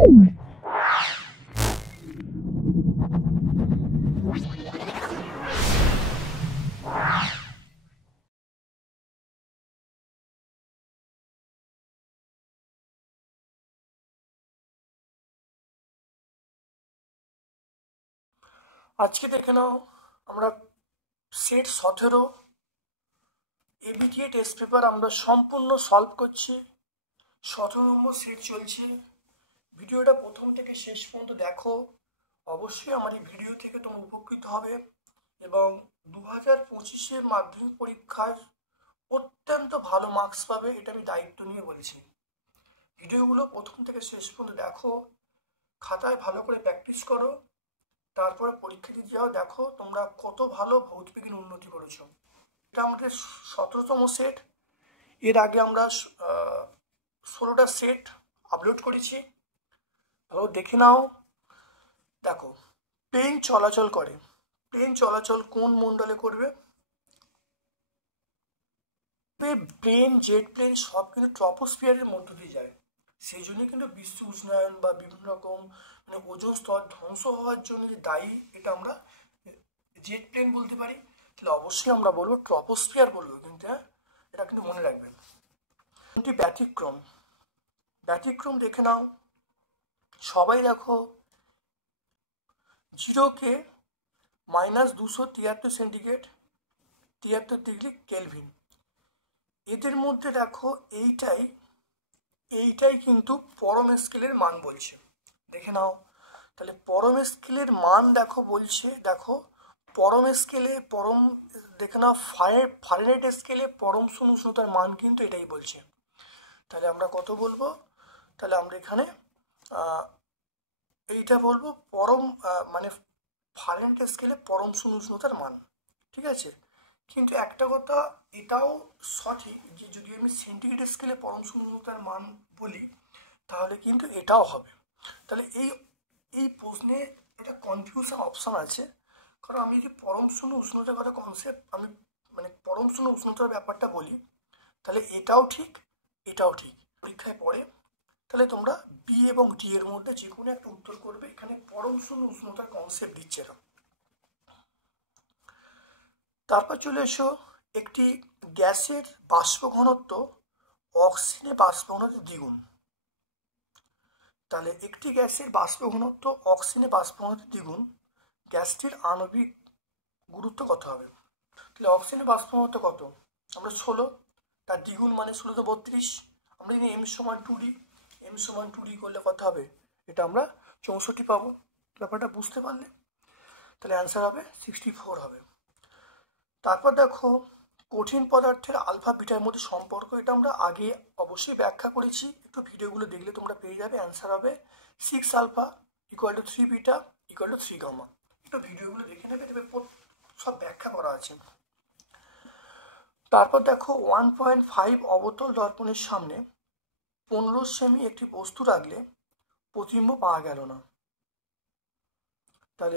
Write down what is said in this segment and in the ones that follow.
আজকে দেখে নাও আমরা সেট 17 এবিটিএ টেস্ট পেপার আমরা সম্পূর্ণ সলভ করছি। 17 নম্বর সেট চলছে। ভিডিওটা প্রথম থেকে শেষ পর্যন্ত দেখো, অবশ্যই আমার এই ভিডিও থেকে তোমরা উপকৃত হবে এবং 2025-এর মাধ্যমিক পরীক্ষায় অত্যন্ত ভালো মার্কস পাবে, এটা আমি দায়িত্ব নিয়ে বলছি। ভিডিওগুলো প্রথম থেকে শেষ পর্যন্ত দেখো, খাতায় ভালো করে প্র্যাকটিস করো, তারপরে পরীক্ষা দিতে যাও, দেখো তোমরা কত ভালো ভৌতবিজ্ঞান উন্নতি করেছো। এটা আমাদের 17তম সেট। এর আগে আমরা 16টা সেট আপলোড করেছি, ভালো দেখে নাও। দেখো, প্লেন চলাচল করে, প্লেন চলাচল কোন মণ্ডলে করবে? প্লেন, জেট প্লেন সব কিন্তু ট্রপোস্ফিয়ারের মধ্য দিয়ে যায়। সেই জন্য কিন্তু বিশ্ব উষ্ণায়ন বা বিভিন্ন রকম ওজোন স্তর ধ্বংস হওয়ার জন্য যে দায়ী, এটা আমরা জেট প্লেন বলতে পারি। তাহলে অবশ্যই আমরা বলবো ট্রপোস্ফিয়ার বলবো, কিন্তু এটা কিন্তু মনে রাখবেন। ব্যতিক্রম, ব্যতিক্রম দেখে নাও সবাই, দেখো 0কে -273 সেন্টিগ্রেড 73 ডিগ্রি কেলভিন, এদের মধ্যে দেখো এইটাই কিন্তু পরম স্কেলের মান বলছে। দেখে নাও, তাহলে পরম স্কেলের মান দেখো বলছে, দেখো পরম স্কেলে দেখে নাও ফারেনহাইট স্কেলে পরম শূন্য উষ্ণতার মান কিন্তু এটাই বলছে। তাহলে আমরা কত বলবো? তাহলে আমরা এখানে এইটা বলবো পরম মানে ফারেনহাইট স্কেলে পরম শূন্য উষ্ণতার মান, ঠিক আছে। কিন্তু একটা কথা এটাও সঠিক যে যদি আমি সেন্টিগ্রেড স্কেলে পরম শূন্য উষ্ণতার মান বলি তাহলে কিন্তু এটাও হবে। তাহলে এই প্রশ্নে একটা কনফিউশন অপশান আছে, কারণ আমি যদি পরম শূন্য উষ্ণতার কথা কনসেপ্ট আমি পরম শূন্য উষ্ণতার ব্যাপারটা বলি, তাহলে এটাও ঠিক এটাও ঠিক। পরীক্ষায় পড়ে তাহলে তোমরা বি এবং ডি এর মধ্যে যে কোনো একটা উত্তর করবে, এখানে পরম শূন্য উষ্ণতার কনসেপ্ট দিচ্ছে না। তারপর চলে এসো, একটি গ্যাসের বাষ্প ঘনত্ব অক্সিজেনের বাষ্প ঘনত্বের দ্বিগুণ। তাহলে একটি গ্যাসের বাষ্প ঘনত্ব অক্সিজেনের বাষ্প ঘনত্বের দ্বিগুণ, গ্যাসটির আণবিক গুরুত্ব কত হবে? তাহলে অক্সিজেনের বাষ্প ঘনত্ব কত? আমরা 16, তার দ্বিগুণ মানে 16 × 32। আমরা যদি m = 2d, m = 2d করলে কত হবে? এটা আমরা 64 পাবো। ব্যাপারটা বুঝতে পারলে? তাহলে অ্যান্সার হবে 64 হবে। তারপর দেখো, কঠিন পদার্থের আলফা বিটার মধ্যে সম্পর্ক, এটা আমরা আগে অবশ্যই ব্যাখ্যা করেছি, একটু ভিডিওগুলো দেখলে তোমরা পেয়ে যাবে। অ্যান্সার হবে 6α = 3β = 3γ। একটু ভিডিওগুলো দেখে নেবে, তবে সব ব্যাখ্যা করা আছে। তারপর দেখো, 1.5 অবতল দর্পণের সামনে 15 সেমি একটি বস্তু রাখলে প্রতিবিম্ব পাওয়া গেল না। তাহলে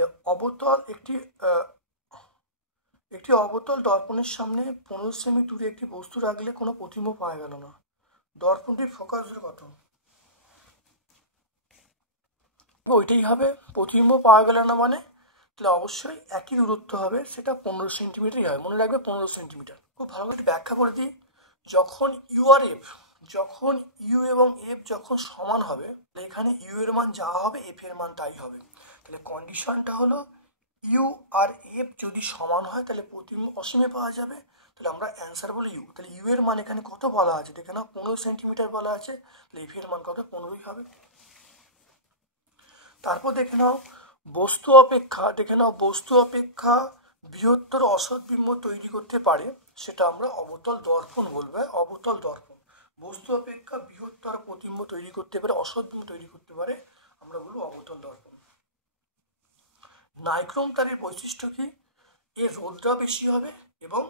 একটি অবতল দর্পণের সামনে 15 সেমি দূরে একটি বস্তু রাখলে কোনো প্রতিবিম্ব পাওয়া গেল না। দর্পণটির ফোকাস দূরত্ব কত? ওইটাই হবে, প্রতিবিম্ব পাওয়া গেল না মানে তাহলে অবশ্যই একই দূরত্ব হবে, সেটা 15 সেন্টিমিটারই হবে। মনে রাখবে 15 সেন্টিমিটার। খুব ভালো করে ব্যাখ্যা করে দিই, যখন ইউ আর এফ, যখন ইউ এবং এফ যখন সমান হবে, এখানে ইউ এর মান যা হবে এফ এর মান তাই হবে। তাহলে কন্ডিশনটা হলো ইউ আর এফ যদি সমান হয় তাহলে প্রতিবিম্ব অসীমে পাওয়া যাবে। তাহলে আমরা অ্যান্সার বলি ইউ। তাহলে ইউ এর মান এখানে কত বলা আছে দেখে নাও, 15 সেন্টিমিটার বলা আছে, তাহলে এফ এর মান কত? 15ই হবে। তারপর দেখে নাও, বস্তু অপেক্ষা বৃহত্তর অসৎ বিম্ব তৈরি করতে পারে, সেটা আমরা অবতল দর্পণ বলবো। অবতল দর্পণ বস্তু অপেক্ষা বৃহত্তর প্রতিবিম্ব তৈরি করতে পারে, অসৎ বিম্ব তৈরি করতে পারে, আমরা বলবো অবতল দর্পণ। নাইক্রোম তারের বৈশিষ্ট্য কি? এর রোধটা বেশি হবে এবং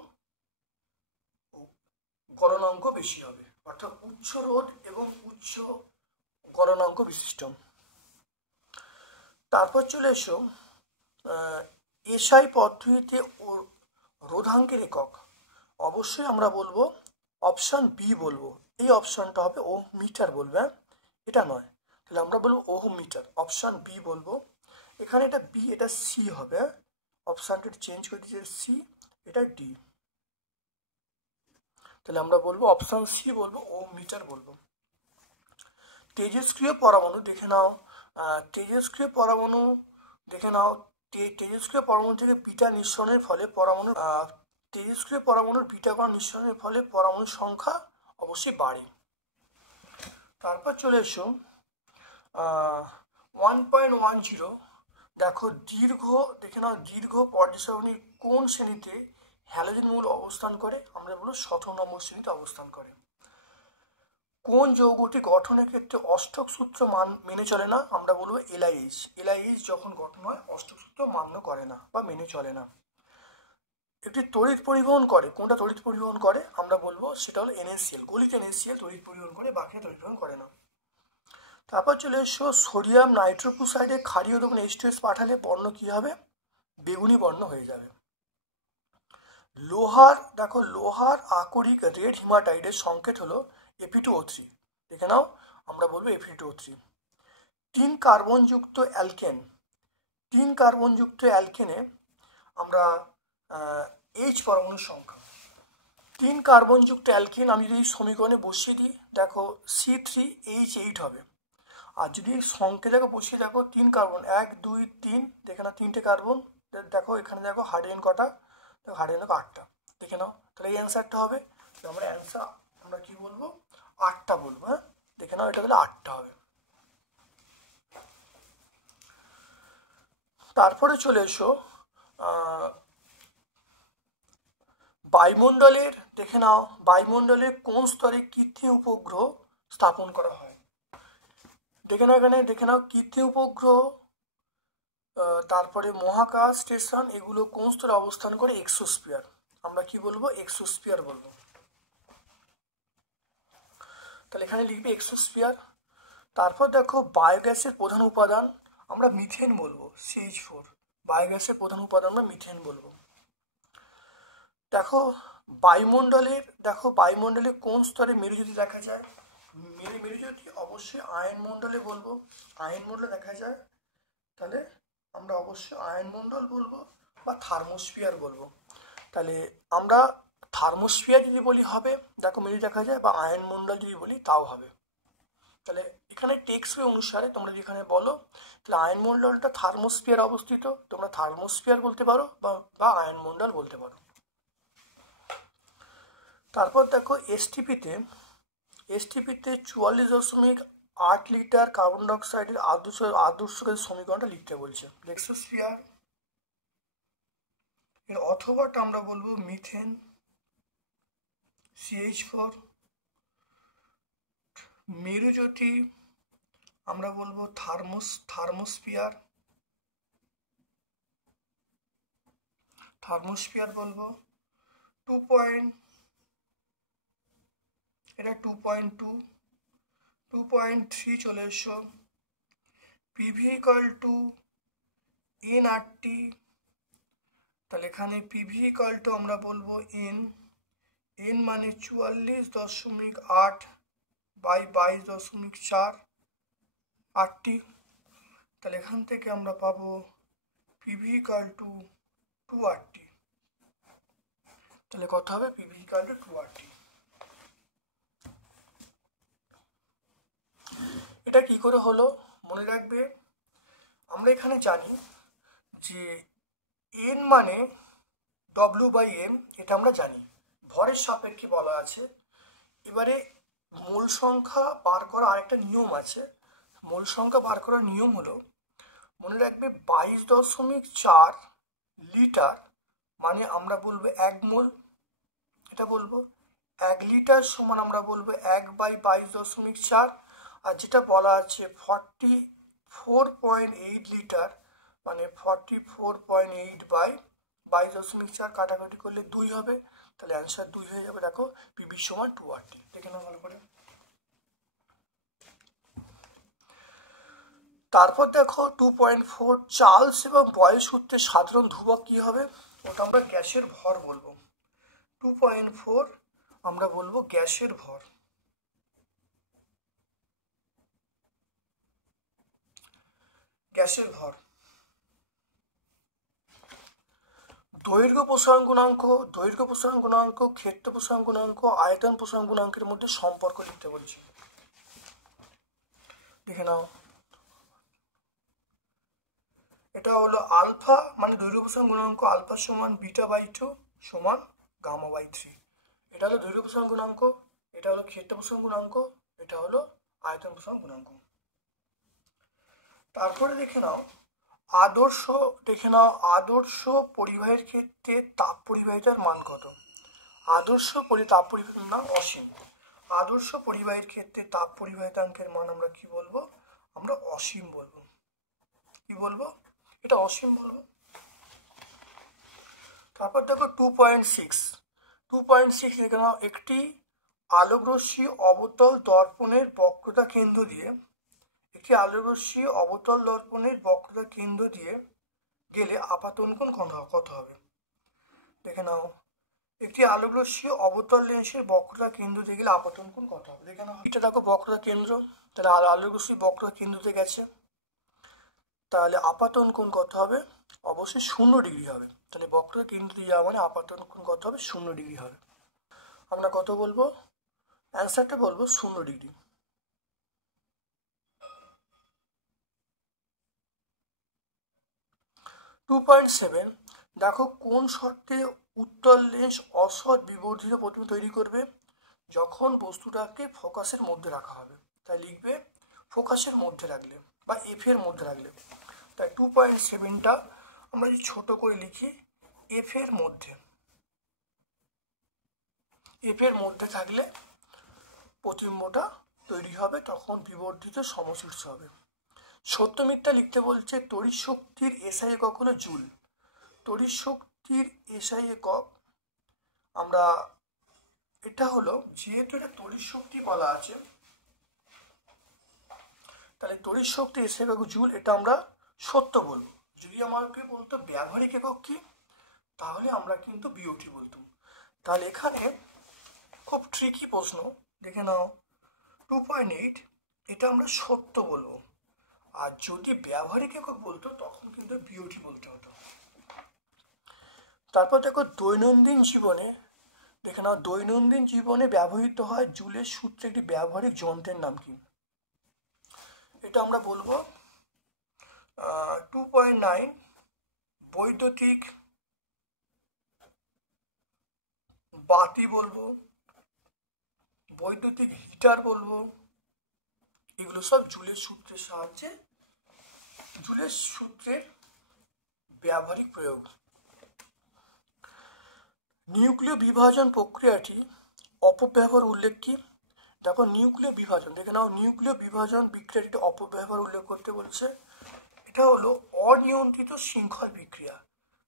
গলনাঙ্ক বেশি হবে, অর্থাৎ উচ্চ রোধ এবং উচ্চ গলনাঙ্ক বিশিষ্ট। তারপর চলে এসো, এসআই পদ্ধতিতে রোধাঙ্কের একক, অবশ্যই আমরা বলবো অপশান বি বলবো। এই অপশানটা হবে ও মিটার বলবে, এটা নয়। তাহলে আমরা বলবো ওহম মিটার, অপশান বি বলবো। এখানে এটা বি, এটা সি হবে, অপশানটা চেঞ্জ করে দিয়েছে, সি, এটা ডি। তাহলে আমরা বলবো অপশান সি বলবো, ওহম মিটার বলবো। তেজস্ক্রিয় পরমাণু দেখে নাও, তেজস্ক্রিয় পরমাণু দেখে নাও, তেজস্ক্রিয় পরমাণু থেকে বিটা নিঃসরণের ফলে পরমাণুর তেজস্ক্রিয় পরমাণুর বিটা কণা নিঃসরণের ফলে পরমাণুর সংখ্যা অবশ্যই বাড়ে। তারপর চলে এসো 1.10, দেখো দেখে নাও দীর্ঘ পর্যায় সারণীর কোন শ্রেণীতে হ্যালোজেন মৌল অবস্থান করে? আমরা বলবো 17 নম্বর শ্রেণীতে অবস্থান করে। কোন যৌগটি গঠনের ক্ষেত্রে অষ্টক সূত্র মেনে চলে না? আমরা বলবো এলআইএইচ। এলআইএইচ যখন গঠন হয় অষ্টক সূত্র মান্য করে না বা মেনে চলে না। একটি তড়িৎ পরিবহন করে, কোনটা তড়িৎ পরিবহন করে? আমরা বলবো সেটা হলো NaCl, গলিত NaCl তড়িৎ পরিবহন করে, বাকি তড়িৎ পরিবহন করে না। তারপর চলে এসো সোডিয়াম নাইট্রোক্লোরাইডে ক্ষারীয় দ্রবণ H2S পাঠালে বর্ণ কি হবে? বেগুনি বর্ণ হয়ে যাবে। দেখো লোহার আকরিক রেড হিমাটাইটের সংকেত হলো Fe2O3, দেখে নাও, আমরা বলবো Fe2O3। 3 কার্বনযুক্ত অ্যালকেনে আমরা H পরমাণুর সংখ্যা, 3 কার্বনযুক্ত অ্যালকেন আমি যদি সমীকরণে বসিয়ে দিই, দেখো C3H8 হবে। আর যদি সংকেতকে বসিয়ে দেখো 3 কার্বন 1 2 3, দেখে নাও 3টে কার্বন, দেখো এখানে দেখো হাইড্রোজেন কটা, দেখো হাইড্রোজেন দেখো 8টা, দেখে নাও। তাহলে এই অ্যান্সারটা হবে, আমরা অ্যান্সার আমরা কি বলবো? 8টা বলবো। হ্যাঁ, দেখে নাও, এটা তাহলে 8টা হবে। তারপরে চলে এসো বায়ুমণ্ডলের, দেখে নাও বায়ুমণ্ডলের কোন স্তরে কৃত্রিম উপগ্রহ স্থাপন করা হয়? দেখে নাও, এখানে দেখে নাও কৃত্রিম উপগ্রহ, তারপরে মহাকাশ স্টেশন, এগুলো কোন স্তরে অবস্থান করে? এক্সোস্ফিয়ার। আমরা কি বলবো? এক্সোস্ফিয়ার বলবো। তাহলে এখানে লিখবে এক্সোস্ফিয়ার। তারপর দেখো বায়োগ্যাসের প্রধান উপাদান আমরা মিথেন বলবো, CH4। বায়োগ্যাসের প্রধান উপাদান আমরা মিথেন বলবো। দেখো বায়ুমণ্ডলে কোন স্তরে মেরুজ্যোতি দেখা যায়? মেরুজ্যোতি অবশ্যই আয়নমণ্ডলে বলবো, আয়নমণ্ডলে দেখা যায়। তাহলে আমরা অবশ্যই আয়নমণ্ডল বলবো বা থার্মোস্ফিয়ার বলবো। তাহলে আমরা থার্মোস্ফিয়ার যদি বলি হবে, দেখো মেরু দেখা যায়, বা আয়নমণ্ডল যদি বলি তাও হবে। তাহলে এখানে টেক্সট বই অনুসারে তোমরা যেখানে বলো, তাহলে আয়নমণ্ডলটা থার্মোস্ফিয়ার অবস্থিত, তোমরা থার্মোস্ফিয়ার বলতে পারো বা আয়নমণ্ডল বলতে পারো। তারপর দেখো এসটিপিতে 44.8 লিটার কার্বন ডাইঅক্সাইডের আদর্শ গ্যাসের সমীকরণটা লিখতে বলছে। এক্সোস্ফিয়ার এর অথবাটা আমরা বলবো মিথেন, CH4। মেরুজ্যোতি আমরা বলবো থার্মোস্ফিয়ার বলবো। 2.3 চলে এসো। পিভি ইকুয়াল টু NRT, তাহলে এখানে পিভি ইকুয়াল টু আমরা বলবো n মানে 44.8 বাই 22.4 RT। তাহলে এখান থেকে আমরা পাবো পিভি ইকুয়াল টু 2RT। তাহলে কত হবে? PV equal to 2RT। এটা কি করে হলো মনে রাখবে, আমরা এখানে জানি যে n মানে W/m, এটা আমরা জানি, ভরের সাপেক্ষে বলা আছে। এবারে মোল সংখ্যা বার করা আরেকটা নিয়ম আছে। মোল সংখ্যা বার করার নিয়ম হলো, মনে রাখবে 22.4 লিটার মানে আমরা বলবো 1 মোল, এটা বলবো 1 লিটার সমান আমরা বলবো 1/22.4। আর যেটা বলা আছে 44.8 লিটার মানে 44.8 বাই 22.4, কাটাকাটি করলে 2 হবে, তাহলে অ্যান্সার 2 হয়ে যাবে। দেখো পিভি সমান 2RT, দেখে নাও ভালো করে। তারপর দেখো 2.4 চার্লস এবং বয়েল সূত্রের সাধারণ ধ্রুবক কি হবে? ওটা আমরা গ্যাসের ভর বলবো। 2.4 আমরা বলবো গ্যাসের ভর। গ্যাসের ভর। দৈর্ঘ্য প্রসারণ গুণাঙ্ক, ক্ষেত্র প্রসারণ গুণাঙ্ক, আয়তন প্রসারণ গুণাঙ্কের মধ্যে সম্পর্ক লিখতে বলছি। দেখে নাও, এটা হলো আলফা মানে দৈর্ঘ্য প্রসারণ গুণাঙ্ক, আলফা সমান β/2 সমান γ/3। এটা হলো দৈর্ঘ্য প্রসারণ গুণাঙ্ক, এটা হলো ক্ষেত্র প্রসারণ গুণাঙ্ক, এটা হলো আয়তন প্রসারণ গুণাঙ্ক। তারপরে দেখে নাও আদর্শ পরিবাহীর ক্ষেত্রে তাপ পরিবাহিতার মান কত? তাপ পরিবাহিতার মান অসীম। আদর্শ পরিবাহীর ক্ষেত্রে তাপ পরিবাহিতাঙ্কের মান আমরা কি বলবো? আমরা অসীম বলবো। কি বলবো? এটা অসীম বলবো। তারপর দেখো 2.6 দেখে নাও, একটি আলোকরশ্মি অবতল দর্পণের বক্রতা কেন্দ্র দিয়ে গেলে আপাতন কোণ কত হবে? দেখে নাও, একটি আলোকরশ্মি অবতল লেন্সের বক্রতা কেন্দ্র দিয়ে গেলে আপাতন কোণ কত হবে? দেখে নাও, এটা দেখো বক্রতা কেন্দ্র, তাহলে আলোকরশ্মি বক্রতা কেন্দ্রতে গেছে, তাহলে আপাতন কোণ কত হবে? অবশ্যই 0 ডিগ্রি হবে। তাহলে বক্রতা কেন্দ্র দিয়ে যাওয়া মানে আপাতন কোণ কত হবে? 0 ডিগ্রি হবে। আমরা কত বলবো? অ্যান্সারটা বলবো 0 ডিগ্রি। দেখো, কোন শর্তে উত্তল লেন্স অসৎ বিবর্ধিত প্রতিবিম্ব তৈরি করবে? যখন বস্তুটাকে ফোকাসের মধ্যে রাখা হবে। তাই লিখবে ফোকাসের মধ্যে রাখলে বা এফ এর মধ্যে রাখলে। তাই 2.7টা আমরা যদি ছোট করে লিখি, এফ এর মধ্যে থাকলে প্রতিবিম্বটা তৈরি হবে, তখন বিবর্ধিত সমশীর্ষ হবে। সত্য মিথ্যা লিখতে বলছে, তড়িৎ শক্তির এসআই একক হলো জুল। তড়িৎ শক্তির এসআই একক আমরা এটা হলো, যেহেতু এটা তড়িৎ শক্তি বলা আছে, তাহলে তড়িৎ শক্তি এসআই একক জুল, এটা আমরা সত্য বলবো। যদি আমাকে বলতো ব্যবহারিক একক কি, তাহলে আমরা কিন্তু বিওটি বলতাম। তাহলে এখানে খুব ট্রিকি প্রশ্ন, দেখে নাও 2.8 এটা আমরা সত্য বলবো, আর যদি ব্যবহারিক একক বলতো তখন কিন্তু বিওটি বলতে হতো। তারপর দেখো, দৈনন্দিন জীবনে ব্যবহৃত হয় জুলের সূত্রে একটি ব্যবহারিক যন্ত্রের নাম কি? এটা আমরা বলবো 2.9 বৈদ্যুতিক বাতি বলবো, বৈদ্যুতিক হিটার বলবো। এগুলো সব জুলের সূত্রের ব্যবহারিক প্রয়োগ। নিউক্লিয় বিভাজন প্রক্রিয়াটি অপব্যবহার উল্লেখ কি? দেখো, নিউক্লিয় বিভাজন দেখে নাও, নিউক্লিয় বিভাজন বিক্রিয়াটি অপব্যবহার উল্লেখ করতে বলছে। এটা হলো অনিয়ন্ত্রিত শৃঙ্খল বিক্রিয়া।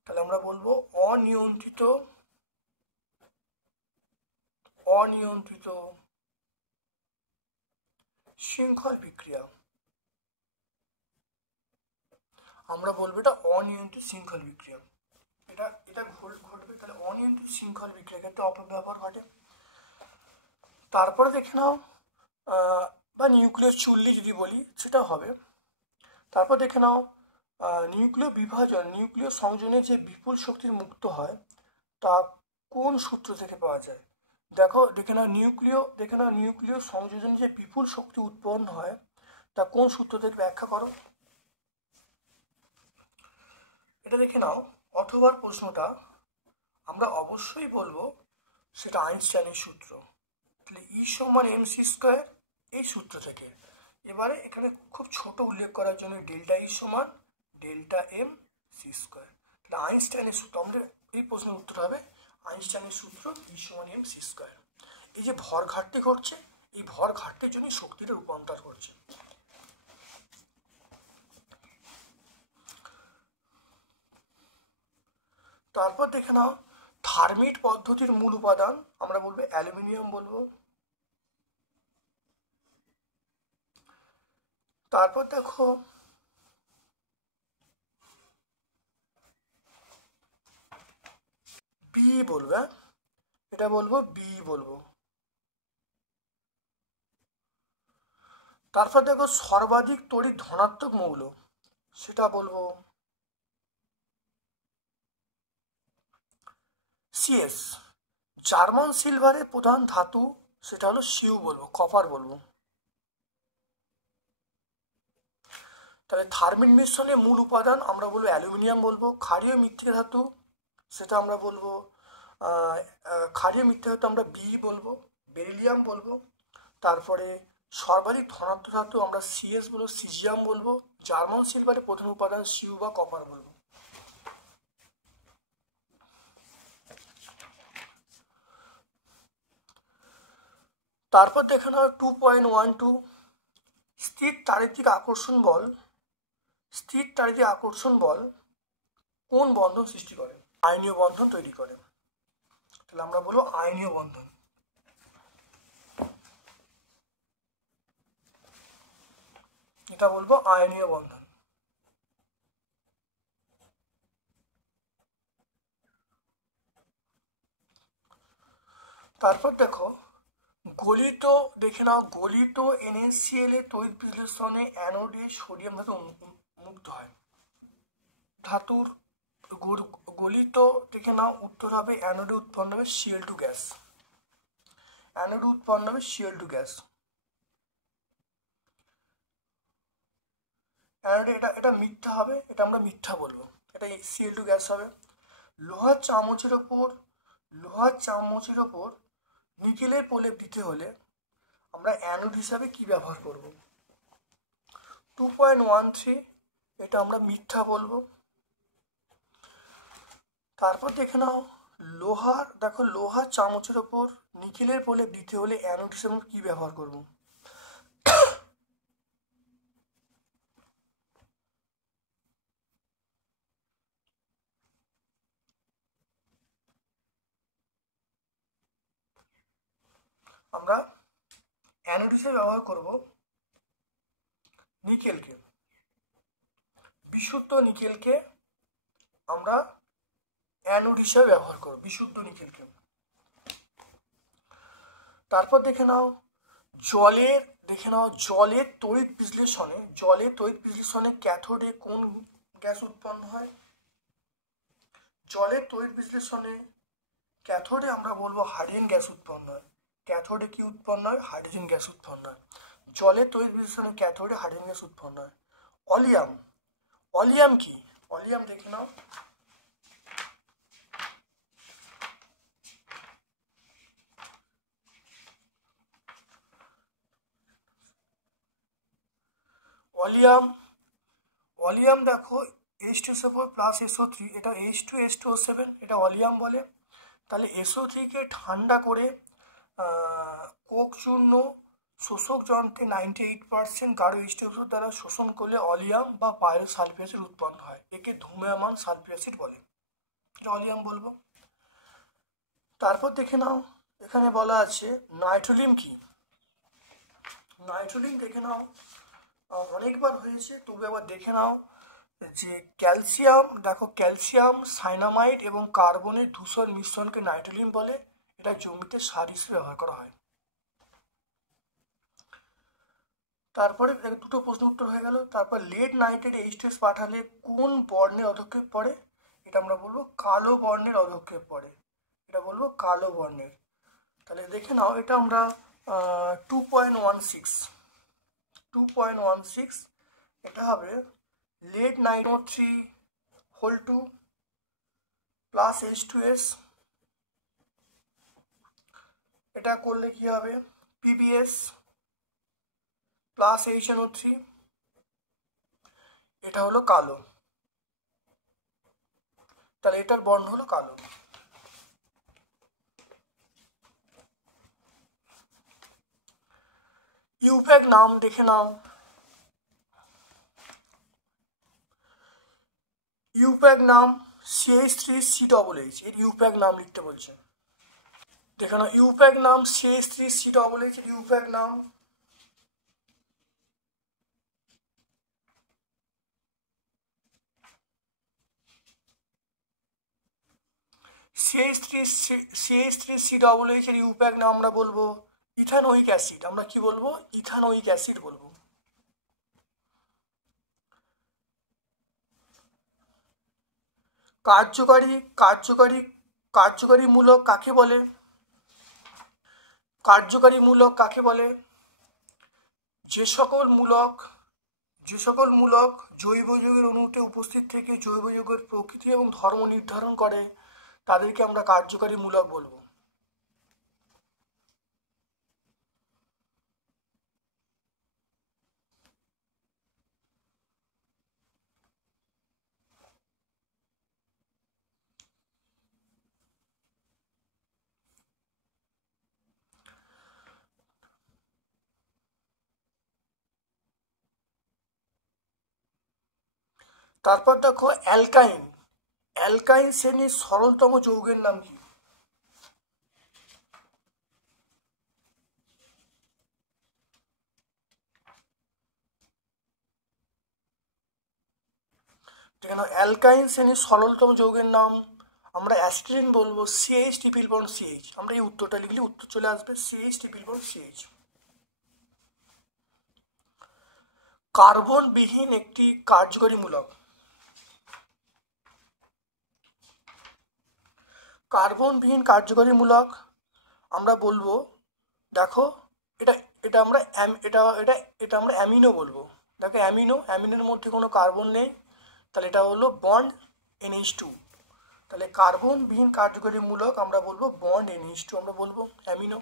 তাহলে আমরা বলবো অনিয়ন্ত্রিত শৃঙ্খল বিক্রিয়া। আমরা বলবো এটা অনিয়ন্ত্রিত শৃঙ্খল বিক্রিয়া। এটা ঘটবে, তাহলে অনিয়ন্ত্রিত শৃঙ্খল বিক্রিয়া ক্ষেত্রে অপব্যবহার ঘটে। তারপরে দেখে নাও, বা নিউক্লিয়াস চুল্লি যদি বলি সেটা হবে। তারপর দেখে নাও, নিউক্লিয় সংযোজনে যে বিপুল শক্তির মুক্ত হয় তা কোন সূত্র থেকে পাওয়া যায়? দেখে নাও নিউক্লিয় সংযোজনে যে বিপুল শক্তি উৎপন্ন হয় তা কোন সূত্র থেকে ব্যাখ্যা করো। এটা দেখে নাও, অথবা প্রশ্নটা আমরা অবশ্যই বলবো সেটা আইনস্টাইনের সূত্র। তাহলে E সমান mc² এই সূত্র থেকে। এবারে এখানে খুব ছোট উল্লেখ করার জন্য ডেল্টা E সমান ডেল্টা mc²। তাহলে আইনস্টাইনের সূত্র, আমাদের এই প্রশ্নের উত্তর হবে আইনস্টাইনের সূত্র E সমান mc²। এই যে ভর ঘাটতি ঘটছে, এই ভর ঘাটতির জন্য শক্তিটা রূপান্তর করছে। তারপর দেখে নাও, থার্মিট পদ্ধতির মূল উপাদান আমরা বলবো অ্যালুমিনিয়াম বলবো। তারপর দেখো, বি বলবে, এটা বলবো বি বলবো। তারপর দেখো, সর্বাধিক তড়িৎ ধনাত্মক মৌল সেটা বলবো সিএস। জার্মান সিলভারের প্রধান ধাতু সেটা হলো সিউ বলবো, কপার বলবো। তাহলে থার্মিন মিশ্রণের মূল উপাদান আমরা বলবো অ্যালুমিনিয়াম বলবো। ক্ষারীয় মিথ্যে ধাতু সেটা আমরা বলবো ক্ষারীয় মিথ্যে ধাতু আমরা বি বলবো, বেরিলিয়াম বলবো। তারপরে সর্বাধিক ধনাত্মক ধাতু আমরা সিএস বলবো, সিজিয়াম বলবো। জার্মান সিলভারের প্রধান উপাদান সিউ বা কপার বলবো। তারপর দেখে নাও 2.12 স্থির চারিত্রিক আকর্ষণ বল। স্থির চারিত্রিক আকর্ষণ বল কোন বন্ধন সৃষ্টি করে? আয়নীয় বন্ধন তৈরি করে। তাহলে আমরা বলবো আয়নীয় বন্ধন। এটা বলবো আয়নীয় বন্ধন। তারপর দেখো গলিত, দেখে নাও গলিত NaCl এর তড়িৎ বিশ্লেষণে অ্যানোডে সোডিয়াম ধাতু মুক্ত হয়। ধাতুর গলিত দেখে নাও উত্তর হবে অ্যানোডে উৎপন্ন হবে Cl2 গ্যাস। অ্যানোডে উৎপন্ন হবে Cl2 গ্যাস। অ্যানোডে এটা মিথ্যা হবে, এটা আমরা মিথ্যা বলবো, এটা Cl2 গ্যাস হবে। লোহার চামচের ওপর নিকেলের প্রলেপ দিতে হলে আমরা অ্যানোড হিসাবে কি ব্যবহার করব? 2.13 এটা আমরা মিথ্যা বলবো। তারপর দেখে নাও লোহার চামচের ওপর নিকেলের প্রলেপ দিতে হলে অ্যানোড হিসাবে কি ব্যবহার করব? আমরা অ্যানোড হিসেবে ব্যবহার করব নিকেলকে, বিশুদ্ধ নিকেলকে আমরা অ্যানোড হিসেবে ব্যবহার করব, বিশুদ্ধ নিকেলকে। তারপর দেখে নাও জলের তড়িৎ বিশ্লেষণে ক্যাথোডে কোন গ্যাস উৎপন্ন হয়? জলের তড়িৎ বিশ্লেষণে ক্যাথোডে আমরা বলবো হাইড্রোজেন গ্যাস উৎপন্ন হয়। ক্যাথোডে কি উৎপন্ন হয়? হাইড্রোজেন গ্যাস উৎপন্ন হয়। জলের তড়িৎ বিশ্লেষণে ক্যাথোডে হাইড্রোজেন গ্যাস উৎপন্ন হয়। অলিয়াম কি? অলিয়াম দেখে নাও অলিয়াম দেখো H2SO4 প্লাস SO3, এটা H2SO7, এটা অলিয়াম বলে। তাহলে SO3 কে ঠান্ডা করে কোক চূর্ণ শোষক যন্ত্রে 98% গাঢ় H2SO দ্বারা শোষণ করলে অলিয়াম বা পাইরোসালফিক অ্যাসিড উৎপন্ন হয়। একে ধূম্রমান সালফিক অ্যাসিড বলে, এটা অলিয়াম বলবো। তারপর দেখে নাও এখানে বলা আছে নাইট্রোলিয়াম কি? নাইট্রোলিয়াম দেখে নাও অনেকবার হয়েছে, তবু একবার দেখে নাও যে ক্যালসিয়াম সাইনামাইড এবং কার্বনের ধূসর মিশ্রণকে নাইট্রোলিয়াম বলে। এটা জমিতে সার হিসেবে ব্যবহার করা হয়। তারপরে দুটো প্রশ্ন উত্তর হয়ে গেল। তারপর লেড নাইট্রেট H2S পাঠালে কোন বর্ণের অধক্ষেপ পড়ে? এটা আমরা বলবো কালো বর্ণের অধক্ষেপ পড়ে, এটা বলবো কালো বর্ণের। তাহলে দেখে নাও এটা আমরা 2.16 এটা হবে lead 903 2 প্লাস H2S। এটা করলে কি হবে? PbS প্লাস HNO3, এটা হলো কালো। তাহলে এটার বর্ণ হলো কালো। ইউপ্যাক নাম দেখে নাও, ইউপ্যাক নাম CH3CHH, এর ইউপ্যাক নাম লিখতে বলছে। দেখে নাও ইউপ্যাক নাম CH3CHH, এর ইউপ্যাক নাম। CH3CHH এর ইউপ্যাক নাম আমরা বলবো ইথানোয়িক অ্যাসিড। আমরা কি বলবো? ইথানোয়িক অ্যাসিড বলবো। কার্যকারী কার্যকারী কার্যকারীমূলক কাকে বলে? কার্যকারীমূলক কাকে বলে? যে সকল মূলক জৈব যৌগের অণুতে উপস্থিত থেকে জৈব যৌগের প্রকৃতি এবং ধর্ম নির্ধারণ করে তাদেরকে আমরা কার্যকারী মূলক বলবো। তারপর দেখো অ্যালকাইন। অ্যালকাইন শ্রেণীর সরলতম যৌগের নাম কি? দেখে নাও, অ্যালকাইন শ্রেণীর সরলতম যৌগের নাম আমরা অ্যাস্টিরিন বলবো, সিএইচ ট্রিপল বন্ড সিএইচ। আমরা এই উত্তরটা লিখলে উত্তর চলে আসবে সিএইচ ট্রিপল বন্ড সিএইচ। কার্বনবিহীন একটি কার্যকরী মূলক। কার্বনবিহীন কার্যকরী মূলক আমরা বলবো, দেখো এটা এটা আমরা এটা এটা এটা আমরা অ্যামিনো বলবো। দেখো অ্যামিনোর মধ্যে কোনো কার্বন নেই, তাহলে এটা হলো বন্ড NH2। তাহলে কার্বনবিহীন কার্যকরী মূলক আমরা বলবো বন্ড NH2, আমরা বলবো অ্যামিনো।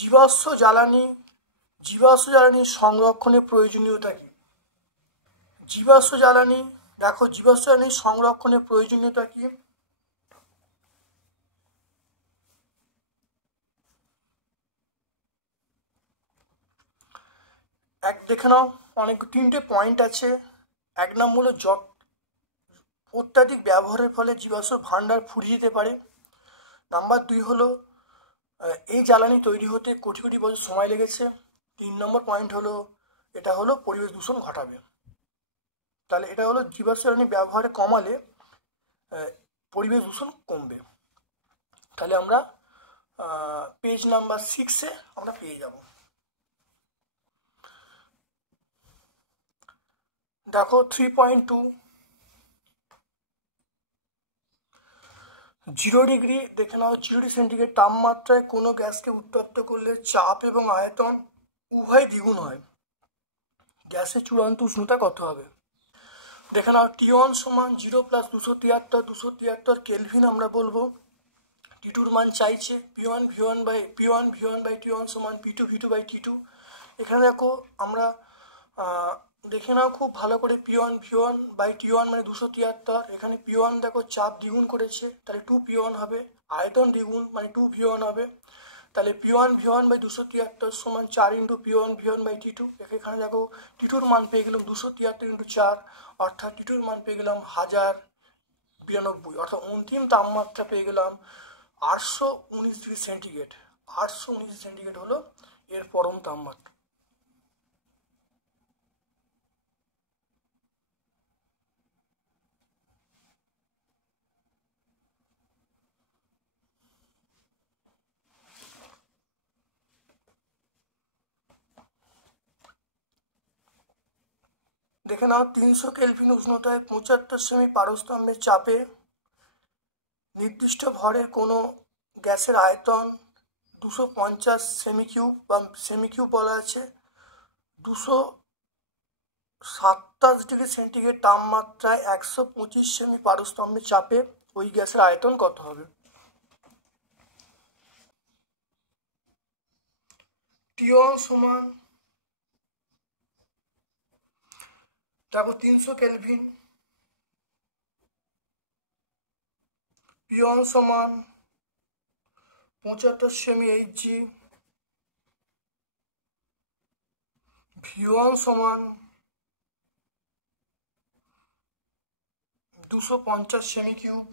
জীবাশ্ম জ্বালানি সংরক্ষণের প্রয়োজনীয়তা কি? জীবাশ্ম জ্বালানি সংরক্ষণের প্রয়োজনীয়তা কি? দেখে নাও, তিনটে পয়েন্ট আছে। এক নম্বর হলো অত্যাধিক ব্যবহারের ফলে জীবাশ্ম ভাণ্ডার ফুরিয়ে যেতে পারে। নাম্বার 2 হলো এই জ্বালানি তৈরি হতে কোটি কোটি বছর সময় লেগেছে। 3 নম্বর পয়েন্ট হলো এটা হলো পরিবেশ দূষণ ঘটাবে। তাহলে এটা হলো জীবাশ্ম জ্বালানি ব্যবহারে কমালে পরিবেশ দূষণ কমবে। তাহলে আমরা পেজ নাম্বার 6-এ আমরা পেয়ে যাব। দেখো 3.2, 0 ডিগ্রি দেখে নাও, 0 ডিগ্রি সেন্টিগ্রেড তাপমাত্রায় কোনো গ্যাসকে উত্তপ্ত করলে চাপ এবং আয়তন উভয় দ্বিগুণ হয়। গ্যাসের চূড়ান্ত উষ্ণতা কত হবে? দেখে নাও, T1 সমান 0 + 273 কেলভিন আমরা বলবো। T2-র মান চাইছে, P1 V1 T1 সমান P2 V2/T2। এখানে দেখো আমরা দেখে নাও খুব ভালো করে, P1 T1 মানে 273। এখানে P1 দেখো চাপ দ্বিগুণ করেছে, তাহলে 2P1 হবে। আয়তন দ্বিগুণ মানে 2V1 হবে। তাহলে P1 V1/273 সমান 4 × P1 V1/T2। এখানে দেখো T2-র মান পেয়ে গেলাম 273 × 4, অর্থাৎ T2-র মান পেয়ে গেলাম 1092, অর্থাৎ অন্তিম তাপমাত্রা পেয়ে গেলাম 819 ডিগ্রি সেন্টিগ্রেড। 819 ডিগ্রি সেন্টিগ্রেড হলো এর পরম তাপমাত্রা। দেখে নাও 300 কেলভিন উষ্ণতায় 75 সেমি পারস্তম্ভের চাপে নির্দিষ্ট ভরের কোনো গ্যাসের আয়তন 250 সেমিকিউব বা সেমিকিউব বলা আছে। 227 ডিগ্রি সেন্টিগ্রেড তাপমাত্রায় 125 সেমি পারস্তম্ভের চাপে ওই গ্যাসের আয়তন কত হবে? T1 সমান দেখো 300 কেলভিন, P1 সমান 75 সেমি Hg, V1 সমান 250 সেমি কিউব,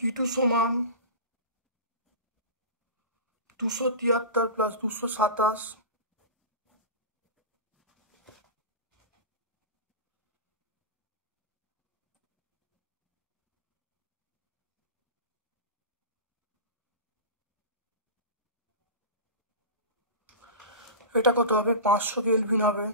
T2 সমান 273 প্লাস 227, এটা কত হবে? 500 কেলভিন হবে।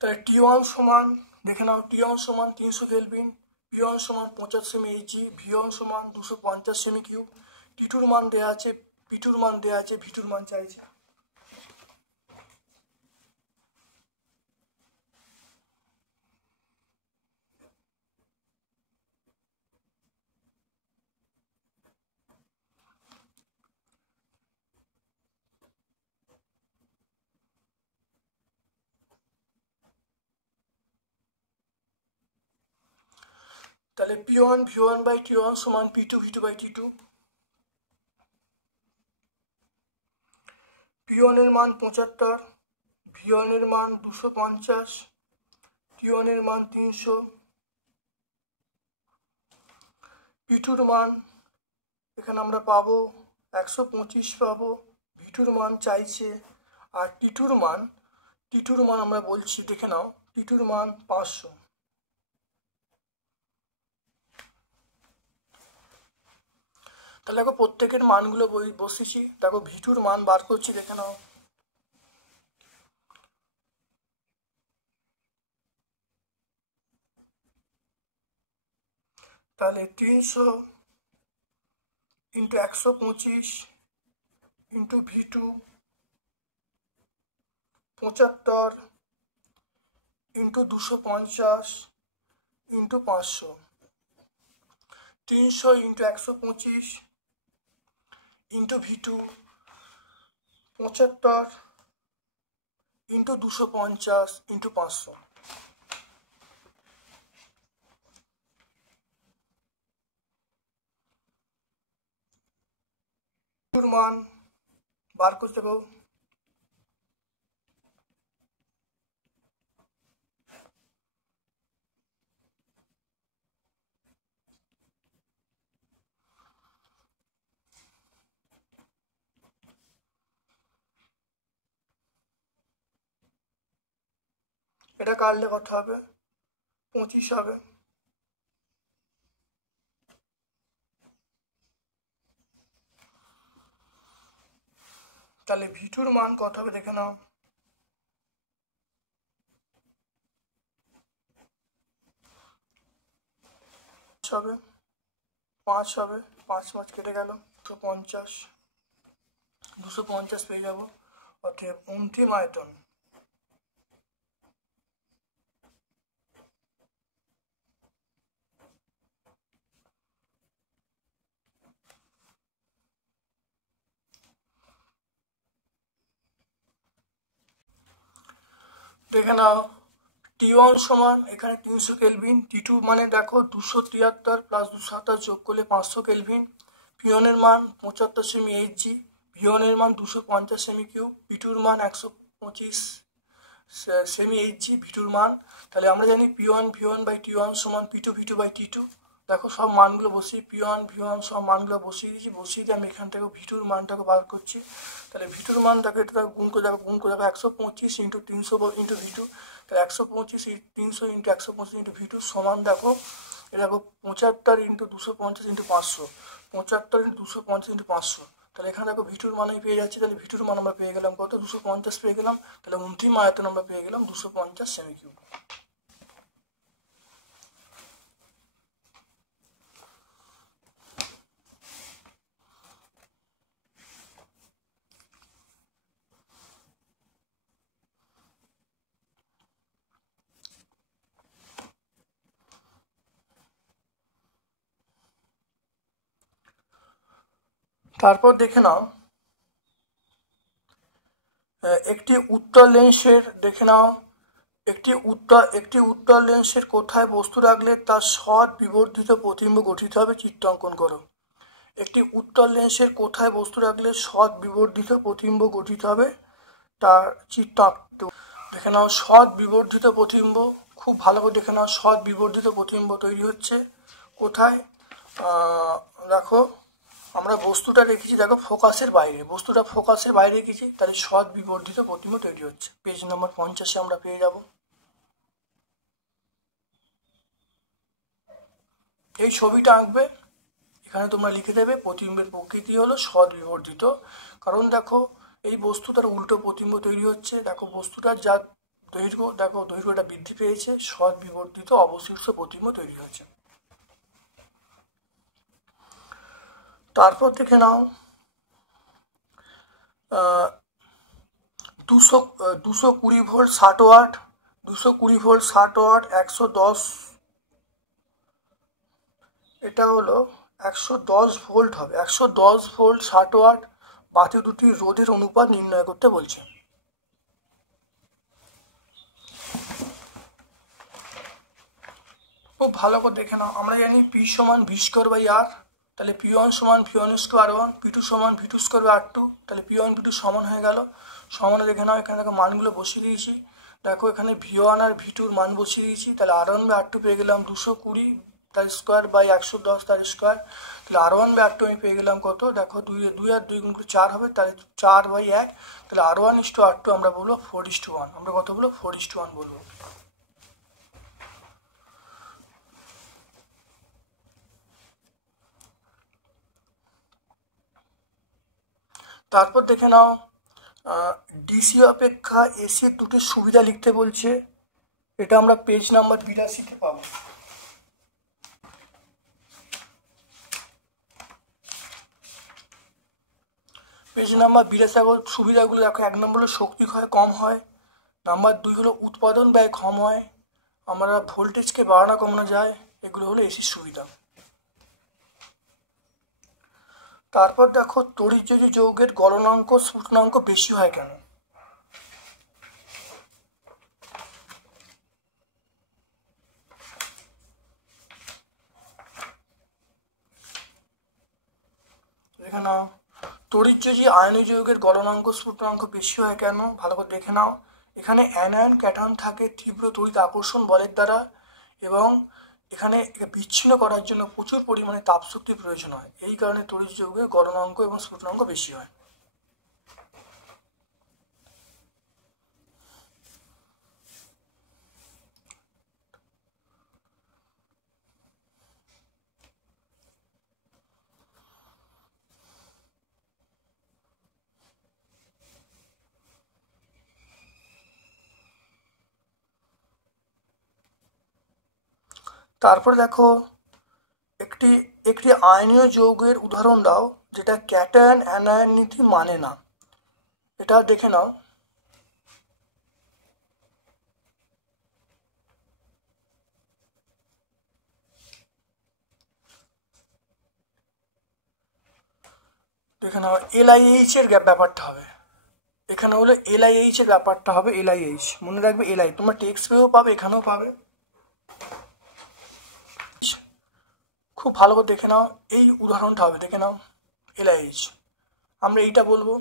তাহলে T1 সমান দেখে নাও, T1 সমান 300 কেলভিন, P1 সমান 50 সেমি Hg, V1 সমান 250 সেমি কিউব, T2 মান দেওয়া আছে, P2 মান দেওয়া আছে, V2 মান চাইছে। তাহলে P1 V1 বাই T1 সমান P2 V2 by T2। P1 এর মান 75, V1 এর মান 250, T1 এর মান 300, P2 মান এখানে আমরা পাবো 125 পাবো, V2 মান চাইছে, আর T2 মান আমরা বলছি, দেখে নাও T2 মান 500। তাহলে দেখো প্রত্যেকের মানগুলো বসেছি, দেখো V2 মান বার করছি, দেখে নাও। তাহলে 300 into 125 into V2 75 into 250 into 500, 300 into 125 into V2 75 into 250 into 500। মান বার করতে পারো। এটা কাটলে কত হবে? 25 হবে। তাহলে V2 মান কত হবে দেখে নাও। হবে 5 হবে, 5 কেটে গেল, 250 পেয়ে যাব। অতএব অন্তিম আয়তন দেখে নাও। T1 সমান এখানে 300 কেলভিন, T2 মানে দেখো 273 প্লাস 227 যোগ করলে 500 কেলভিন, P1 এর মান 75 সেমি Hg, V1 এর মান 250 সেমি কিউব, P2 এর মান 125 সেমি এইচজি ভি2 মান, তাহলে আমরা জানি P1 সমান P2 বাই T2। দেখো সব মানগুলো বসিয়ে P1 সব মানগুলো বসিয়ে দিয়েছি, বসিয়ে দিয়ে আমি এখান থেকে ভি2 মানটাকে বার করছি। তাহলে ভি2 মানটাকে এটা গুণ করে দেখো 125 ইন্টু 300 ইন্টু ভি2, তাহলে 125 300 ইন্টু 125 ইন্টু ভি2 সমান দেখো এটা দেখো 75 ইন্টু 250 ইন্টু 500, 75 ইন্টু 250 ইন্টু 500। তাহলে এখানে দেখো ভি2 মান আমি পেয়ে যাচ্ছি, তাহলে ভি2 মান আমরা পেয়ে গেলাম কত, 250 পেয়ে গেলাম। তাহলে অন্তিম আয়তন আমরা পেয়ে গেলাম 250 সেমি কিউব। তারপর দেখে নাও একটি উত্তল লেন্সের, দেখে নাও একটি উত্তল লেন্সের কোথায় বস্তু রাখলে তার সৎ বিবর্ধিত প্রতিবিম্ব গঠিত হবে, চিত্রাঙ্কন করো। একটি উত্তল লেন্সের কোথায় বস্তু রাখলে সৎ বিবর্ধিত প্রতিবিম্ব গঠিত হবে তার চিত্রাঙ্কন দেখে নাও। সৎ বিবর্ধিত প্রতিবিম্ব খুব ভালো করে দেখে নাও, সৎ বিবর্ধিত প্রতিবিম্ব তৈরি হচ্ছে কোথায়, দেখো আমরা বস্তুটা রেখেছি, দেখো ফোকাসের বাইরে, বস্তুটা ফোকাসের বাইরে রেখেছি, তাহলে সৎ বিবর্ধিত প্রতিবিম্ব তৈরি হচ্ছে। পেজ নম্বর 50 আমরা পেয়ে যাব। এই ছবিটা আঁকবে, এখানে তোমরা লিখে দেবে প্রতিবিম্বের প্রকৃতি হলো সৎ বিবর্ধিত, কারণ দেখো এই বস্তুটার উল্টো প্রতিবিম্ব তৈরি হচ্ছে। দেখো বস্তুটার যা দৈর্ঘ্য, দেখো দৈর্ঘ্যটা বৃদ্ধি পেয়েছে, সৎ বিবর্ধিত অবশিষ্ট প্রতিবিম্ব তৈরি হয়েছে। তারপর দেখে নাও 220 ভোল্ট 60 ওয়াট, 220 ভোল্ট 60 ওয়াট 110, এটা হলো 110 ভোল্ট হবে, 110 ভোল্ট 60 ওয়াট বাতি দুটির রোধের অনুপাত নির্ণয় করতে বলছে। খুব ভালো করে দেখে নাও, আমরা জানি P সমান V স্কোয়ার বাই R, তাহলে P1 সমান V1 স্কোয়ার R1, P2 সমান V2 স্কোয়ার বাই R2, তাহলে P1 P2 সমান হয়ে গেল। সমানে দেখে নাও, এখানে দেখো মানগুলো বসিয়ে দিয়েছি, দেখো এখানে V1 আর V2 মান বসিয়ে দিয়েছি, তাহলে R1 বাই R2 পেয়ে গেলাম 220 তার স্কোয়ার বাই 110 তার স্কোয়ার, তাহলে R1 বাই R2 আমি পেয়ে গেলাম কত, দেখো 2 আর 2 গুণ করে 4 হবে, তাহলে 4 বাই 1, তাহলে R1:R2 আমরা বলবো 4:1, আমরা কত বলবো 4:1 বলবো। তারপর দেখে নাও ডিসি অপেক্ষা এসির দুটি সুবিধা লিখতে বলছে, এটা আমরা পেজ নাম্বার 82-তে পাবো। পেজ নাম্বার 82 সুবিধাগুলো দেখো, 1 নম্বর হলো শক্তি ক্ষয় কম হয়, নাম্বার 2 হলো উৎপাদন ব্যয় কম হয়, আমরা ভোল্টেজকে বাড়ানো কমানো যায়, এগুলো হলো এসির সুবিধা। তারপর দেখো তড়িৎযোজী যৌগের গলনাঙ্ক স্ফুটনাঙ্ক বেশি হয় কেন, দেখে নাও তড়িৎযোজী আয়নীয় যৌগের গলনাঙ্ক স্ফুটনাঙ্ক বেশি হয় কেন, ভালো করে দেখে নাও। এখানে অ্যানায়ন ক্যাটায়ন থাকে তীব্র তড়িৎ আকর্ষণ বলের দ্বারা, এবং এখানে বিচ্ছিন্ন করার জন্য প্রচুর পরিমাণে তাপশক্তির প্রয়োজন হয়, এই কারণে তড়িৎ যৌগের গলনাঙ্ক এবং স্ফুটনাঙ্ক বেশি হয়। তারপরে দেখো একটি একটি আয়নীয় যৌগের উদাহরণ দাও যেটা ক্যাটায়ন অ্যানায়ন নীতি মানে না, এটা দেখে নাও। দেখে নাও LiH এর ব্যাপারটা হবে, এখানে হলো LiH এর ব্যাপারটা হবে, LiH মনে রাখবে, LI তোমরা টেক্সট পেয়েও পাবে, এখানেও পাবে। খুব ভালো করে দেখে নাও, এই উদাহরণটা হবে, দেখে নাও LiH, আমরা এইটা বলবো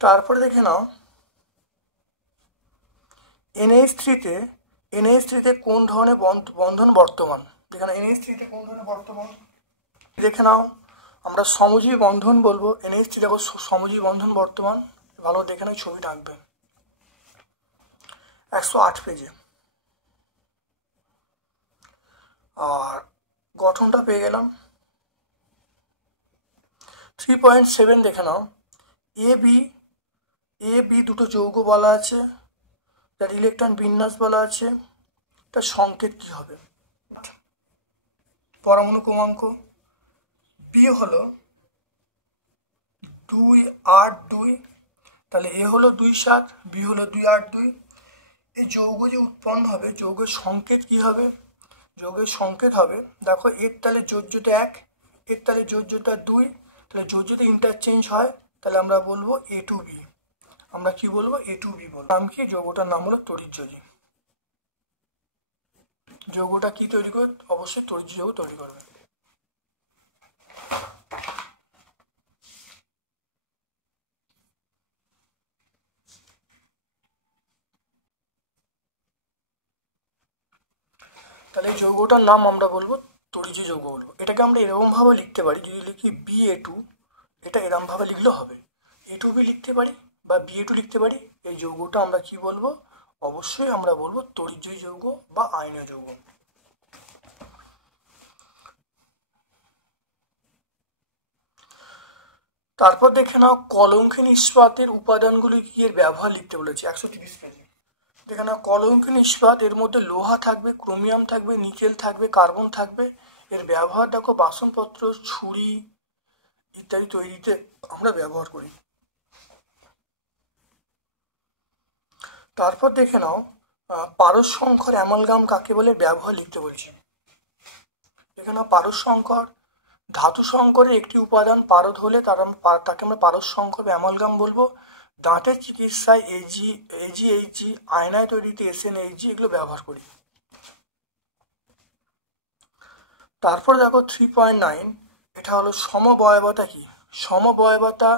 তারপরে দেখে নাও NH3 তে কোন ধরনের বন্ধন বর্তমান। যেখানে NH3 তে কোন ধরনের বর্তমান দেখে নাও, আমরা সমজীবী বন্ধন বলবো। NH3 দেখো সমজীবী বন্ধন বর্তমান, ভালো দেখে নাও, ছবি আঁকবে 108 পেজে। আর গঠনটা পেয়ে গেলাম। 3.7 দেখে নাও, এ বি দুটো যৌগ বলা আছে, যার ইলেকট্রন বিন্যাস বলা আছে, তার সংকেত কি হবে। পরমাণু ক্রমাঙ্ক বি হলো 282, তাহলে এ হলো 27, বি হলো 282। এই যৌগ যে উৎপন্ন হবে, যৌগের সংকেত কি হবে। যৌগের সংকেত হবে, দেখো এর তাহলে যোজ্যতা 1, এর তাহলে যোজ্যতা 2, তাহলে যোজ্যতা ইন্টারচেঞ্জ হয়, তাহলে আমরা বলবো A2B। আমরা কি বলবো, A2B বলবো। নাম কি, যৌগটার নাম হলো তড়িৎযোজী। যৌগটা কি তৈরি করবে, অবশ্যই তড়িৎ যৌগ তৈরি করবে। তাহলে এই যৌগটার নাম আমরা বলবো তড়িৎ যৌগ বলবো। এটাকে আমরা এরকম ভাবে লিখতে পারি, যদি লিখি BA2, এটা এরকম ভাবে লিখলেও হবে। A2B লিখতে পারি বা BA2 লিখতে পারি। এই যৌগটা আমরা কি বলবো, অবশ্যই আমরা বলবো তড়িৎজয়ী যৌগ বা আয়নীয় যৌগ। তারপর দেখে নাও কলঙ্কিনী ইস্পাতের উপাদানগুলি কি, এর ব্যবহার লিখতে বলেছে 130 পেজে। দেখে নাও কলঙ্কিনী ইস্পাত, এর মধ্যে লোহা থাকবে, ক্রোমিয়াম থাকবে, নিকেল থাকবে, কার্বন থাকবে। এর ব্যবহার দেখো বাসনপত্র, ছুরি ইত্যাদি তৈরিতে আমরা ব্যবহার করি। তারপর দেখে নাও পারদ সংকর অ্যামালগাম কাকে বলে, ব্যবহার লিখতে বলেছে। দেখে নাও পারদ সংকর ধাতু সংকরের একটি উপাদান পারদ হলে তাকে আমরা পারদ সংকর অ্যামালগাম বলবো। দাঁতের চিকিৎসায় AgHg, আয়নায় তৈরিতে SnHg, এগুলো ব্যবহার করি। তারপর দেখো 3.9, এটা হলো সমবয়বতা কি। সমবয়বতা,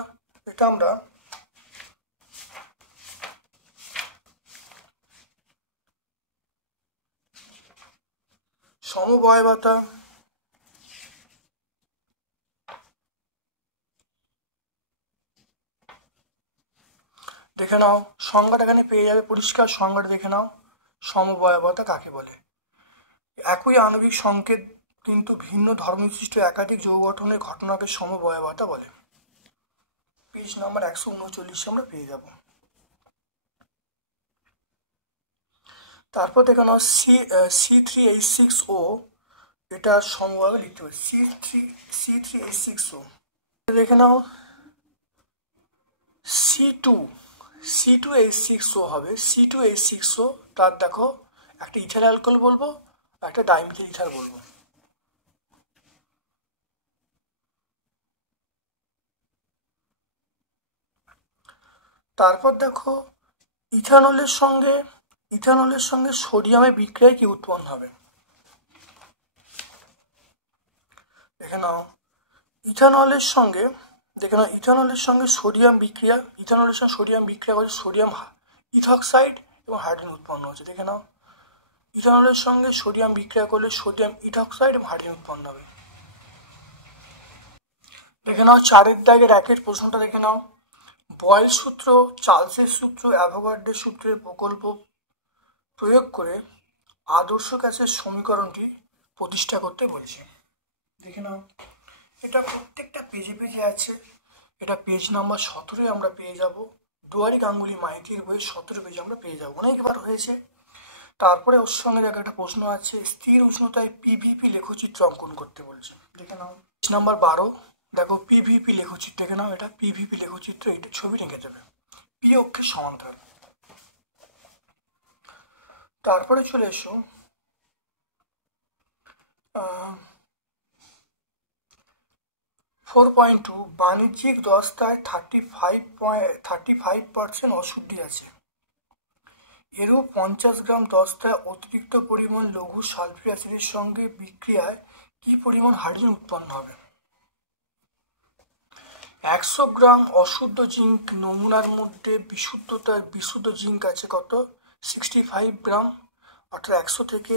এটা আমরা সমবয়বতা দেখে নাও, সংজ্ঞাটা এখানে পেয়ে যাবে, পরিষ্কার সংজ্ঞাটা দেখে নাও। সমবয়বতা কাকে বলে, একই আণবিক সংকেত কিন্তু ভিন্ন ধর্মবিশিষ্ট একাধিক যৌগ গঠনের ঘটনাকে সমবয়বতা বলে। পেজ নাম্বার 139 আমরা পেয়ে যাব। তারপর দেখে নাও C3H6O, এটা সমভাবে লিখতে হবে C3H6O। দেখে নাও C2H6O হবে, C2H6O, তার দেখো একটা ইথাইল অ্যালকোহল বলবো, একটা ডাইমিথাইল ইথার বলবো। তারপর দেখো ইথানলের সঙ্গে সোডিয়ামের বিক্রিয়ায় কি উৎপন্ন হবে। দেখে নাও ইথানলের সঙ্গে সোডিয়াম বিক্রিয়া, করে সোডিয়াম ইথক্সাইড এবং হাইড্রোজেন উৎপন্ন হচ্ছে। দেখে নাও ইথানলের সঙ্গে সোডিয়াম বিক্রিয়া করলে সোডিয়াম ইথক্সাইড এবং হাইড্রোজেন উৎপন্ন হবে। দেখে নাও 4-এর দাগের 1-এর প্রশ্নটা দেখে নাও, বয়েল সূত্র, চার্লসের সূত্র, অ্যাভোগাড্রোর সূত্রের প্রকল্প প্রয়োগ করে আদর্শ গ্যাসের সমীকরণটি প্রতিষ্ঠা করতে বলেছে। দেখে নাও এটা প্রত্যেকটা পেজে আছে, এটা পেজ নাম্বার 17 আমরা পেয়ে যাব। দুয়ারি গাঙ্গুলি মাইতির বইয়ের 17 পেজে আমরা পেয়ে যাব, অনেকবার হয়েছে। তারপরে ওর সঙ্গে দেখো একটা প্রশ্ন আছে, স্থির উষ্ণতায় PVP লেখচিত্র অঙ্কন করতে বলছে। দেখে নাও পেজ নাম্বার 12, দেখো PVP লেখচিত্র, দেখে নাও এটা PVP লেখচিত্র, এটা ছবি রেখে দেবে পি অক্ষের সমান্তরাল। তারপরে চলে এসো 4.2, বাণিজ্যিক দস্তায় 35% অশুদ্ধি আছে। এরূপ 50 গ্রাম দস্তায় অতিরিক্ত পরিমাণ লঘু সালফিউরিক অ্যাসিডের সঙ্গে বিক্রিয়ায় কি পরিমাণ হাইড্রোজেন উৎপন্ন হবে। 100 গ্রাম অশুদ্ধ জিঙ্ক নমুনার মধ্যে বিশুদ্ধ জিঙ্ক আছে কত 65 গ্রাম, অর্থাৎ 100 থেকে